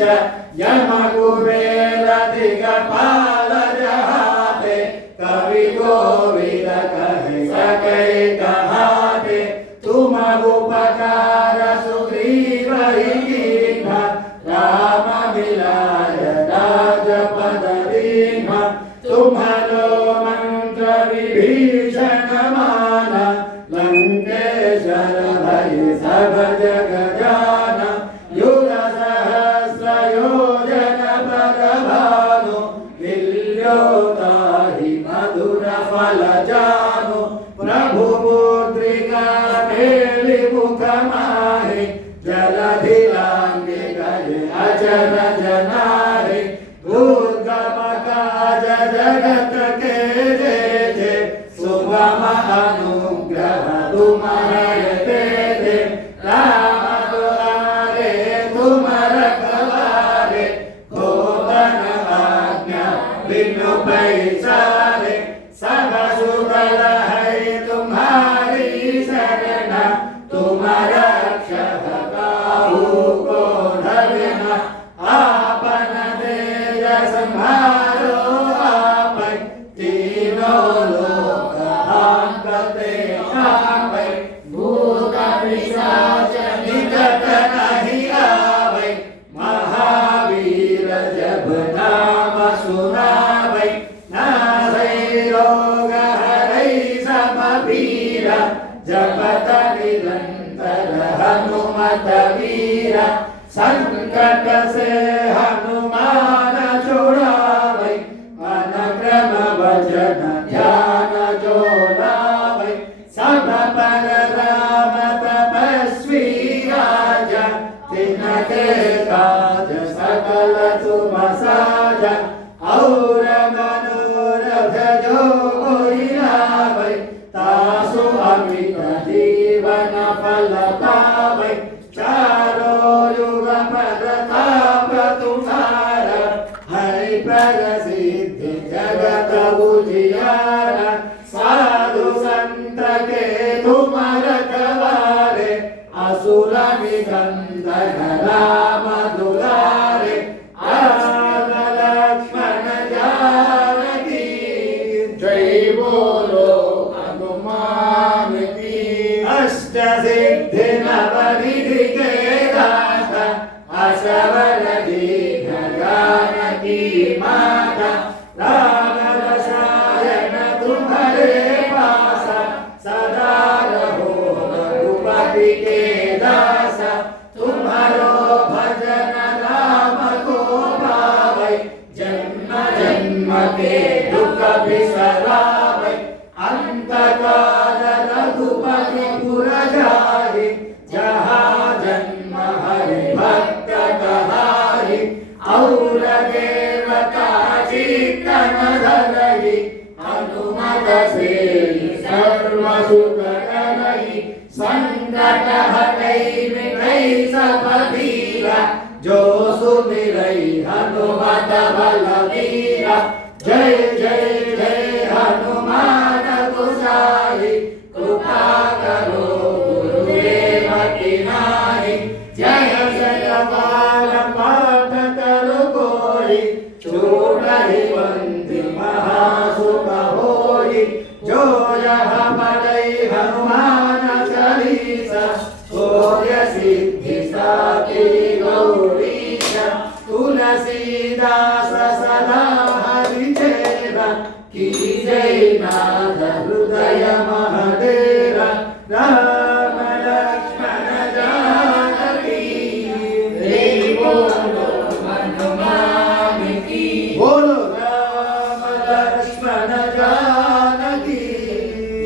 यम कुबेर दिगपाल जहाते कवि गोविद कहि सकै कहाते तुम उपकार सुग्रीव कीन्हा राम मिलाय राजपद दीन्हा तुम्हरो मंत्र विभीषण माना लंकेश्वर भय सब जग जाना युग सहस्र योजन पर भानु विल्योताहि मधुर फल जानु प्रभु मुद्रिका मेलि मुख माहि जलधि लांघि गए अचर जनाहि दुर्गम काज जगत के जेते सुगम अनुग्रह तुम्हारे तेते राम दुआरे तुम रखवारे को बन आज्ञा बिनु पैसारे सब सुगल है तुम्हारी शरण तुम रक्षक काहू को डरना आपन तेज संहारो आपै तीनों लोक हांकते आपै भूत पिशाच निकट नहीं आवै महावीर जब नाम सुनावै नासै रोग हरै सब पीरा जपत निरंतर हनुमत वीरा संकट से हनुमान छुड़ावै मन क्रम वचन ध्यान जो लावै सब पर राम तपस्वी राजा तिनके काज सकल तुम साजा और मनोरथ जो कोई लावै तासु अमित जीवन फल पावै चारों युग प्रताप तुम्हारा है प्रसिद्ध जगत उजियारा साधु संत के तुम रखवारे असुर निकंदन राम दुलारे राम लक्ष्मण जानकी जय बोलो हनुमान की अष्ट सिद्धि नवनिधि के दाता असवर दीन जानकी माता राम रसायन जन्म के दुख बिसरावे अंत काल रघुपति पुर जाहि जहाँ जन्म हरि भक्त कहाहि और देवता चित्तन धरहि हनुमत से सर्व सुख करहि संकट हटै मिटै सब पीरा जो सुमिरै हनुमत बलबीरा जय जय जय हनुमान गोसाई कृपा करो गुरुदेव की नाई जय जय बाल पाठ करो कोई छोड़हि बंदी महासुख होई जो यह पढ़ै हनुमान चालीसा होय सिद्धि साखी गौरीश तुलसीदास सदा हरिचेरा की जय नाथ हृदय महडेरा राम लक्ष्मण जानकी जय बोलो हनुमान की बोलो राम लक्ष्मण जानकी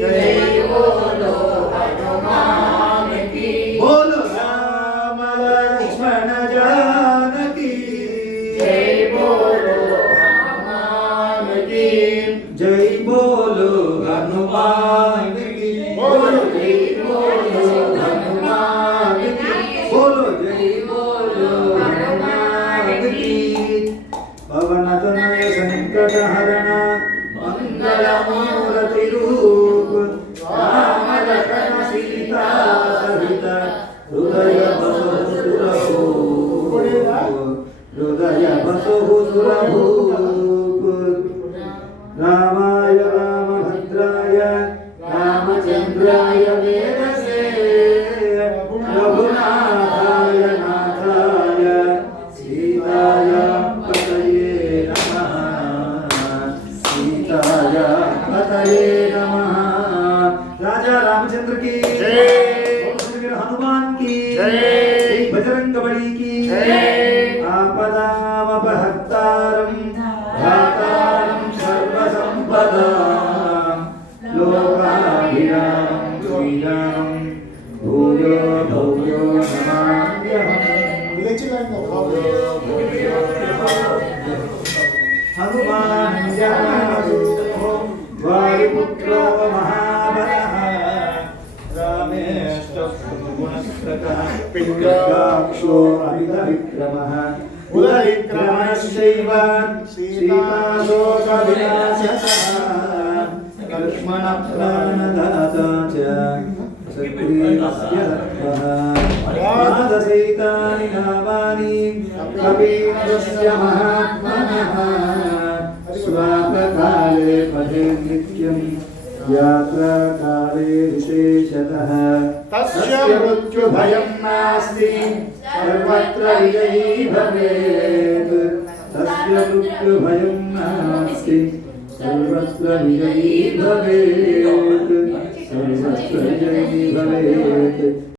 जय बोलो हनुमान की बोलो राम लक्ष्मण जानकी जय बोलो हनुमान की जय बोलो हनुमान की बोलो जय बोलो हनुमान की बोलो जय बोलो हनुमान की पवन तनय संकट हरण मंगल मूर्ति रूप राम लखन सीता सहित हृदय बसहु सुरभूप रामाय रामभद्राय रामचंद्राय वेदसे रघुनाथाय नाथाय सीताय पतये नमः सीताय पतये नमः राजा रामचंद्र की जय हनुमान की जय बजरंगबली की जय आपदामपहर्तारं धातारं सर्वसंपदां लोकाभिरामं श्रीरामं भूयो भव्यो नमाम्यहम् हनुमान ज्ञानरूपो वायुपुत्रो महाबलः रामेष्टगुणप्रकः पिङ्गलाक्षो अमितविक्रमः उदयक्रमश्चैव सीताशोकविनाशकः लक्ष्मणप्राणदाता च सत्प्रियस्य दत्तः पादसहितानि नामानि कवीन्द्रस्य महात्मनः स्वापकाले पठे नित्यं यात्राकाले विशेषतः तस्य मृत्युभयं नास्ति सर्वत्र विजयी भवेत् तस्य मृत्युभयं नास्ति सर्वत्र विजयी भवेत् सर्वत्र विजयी भवेत्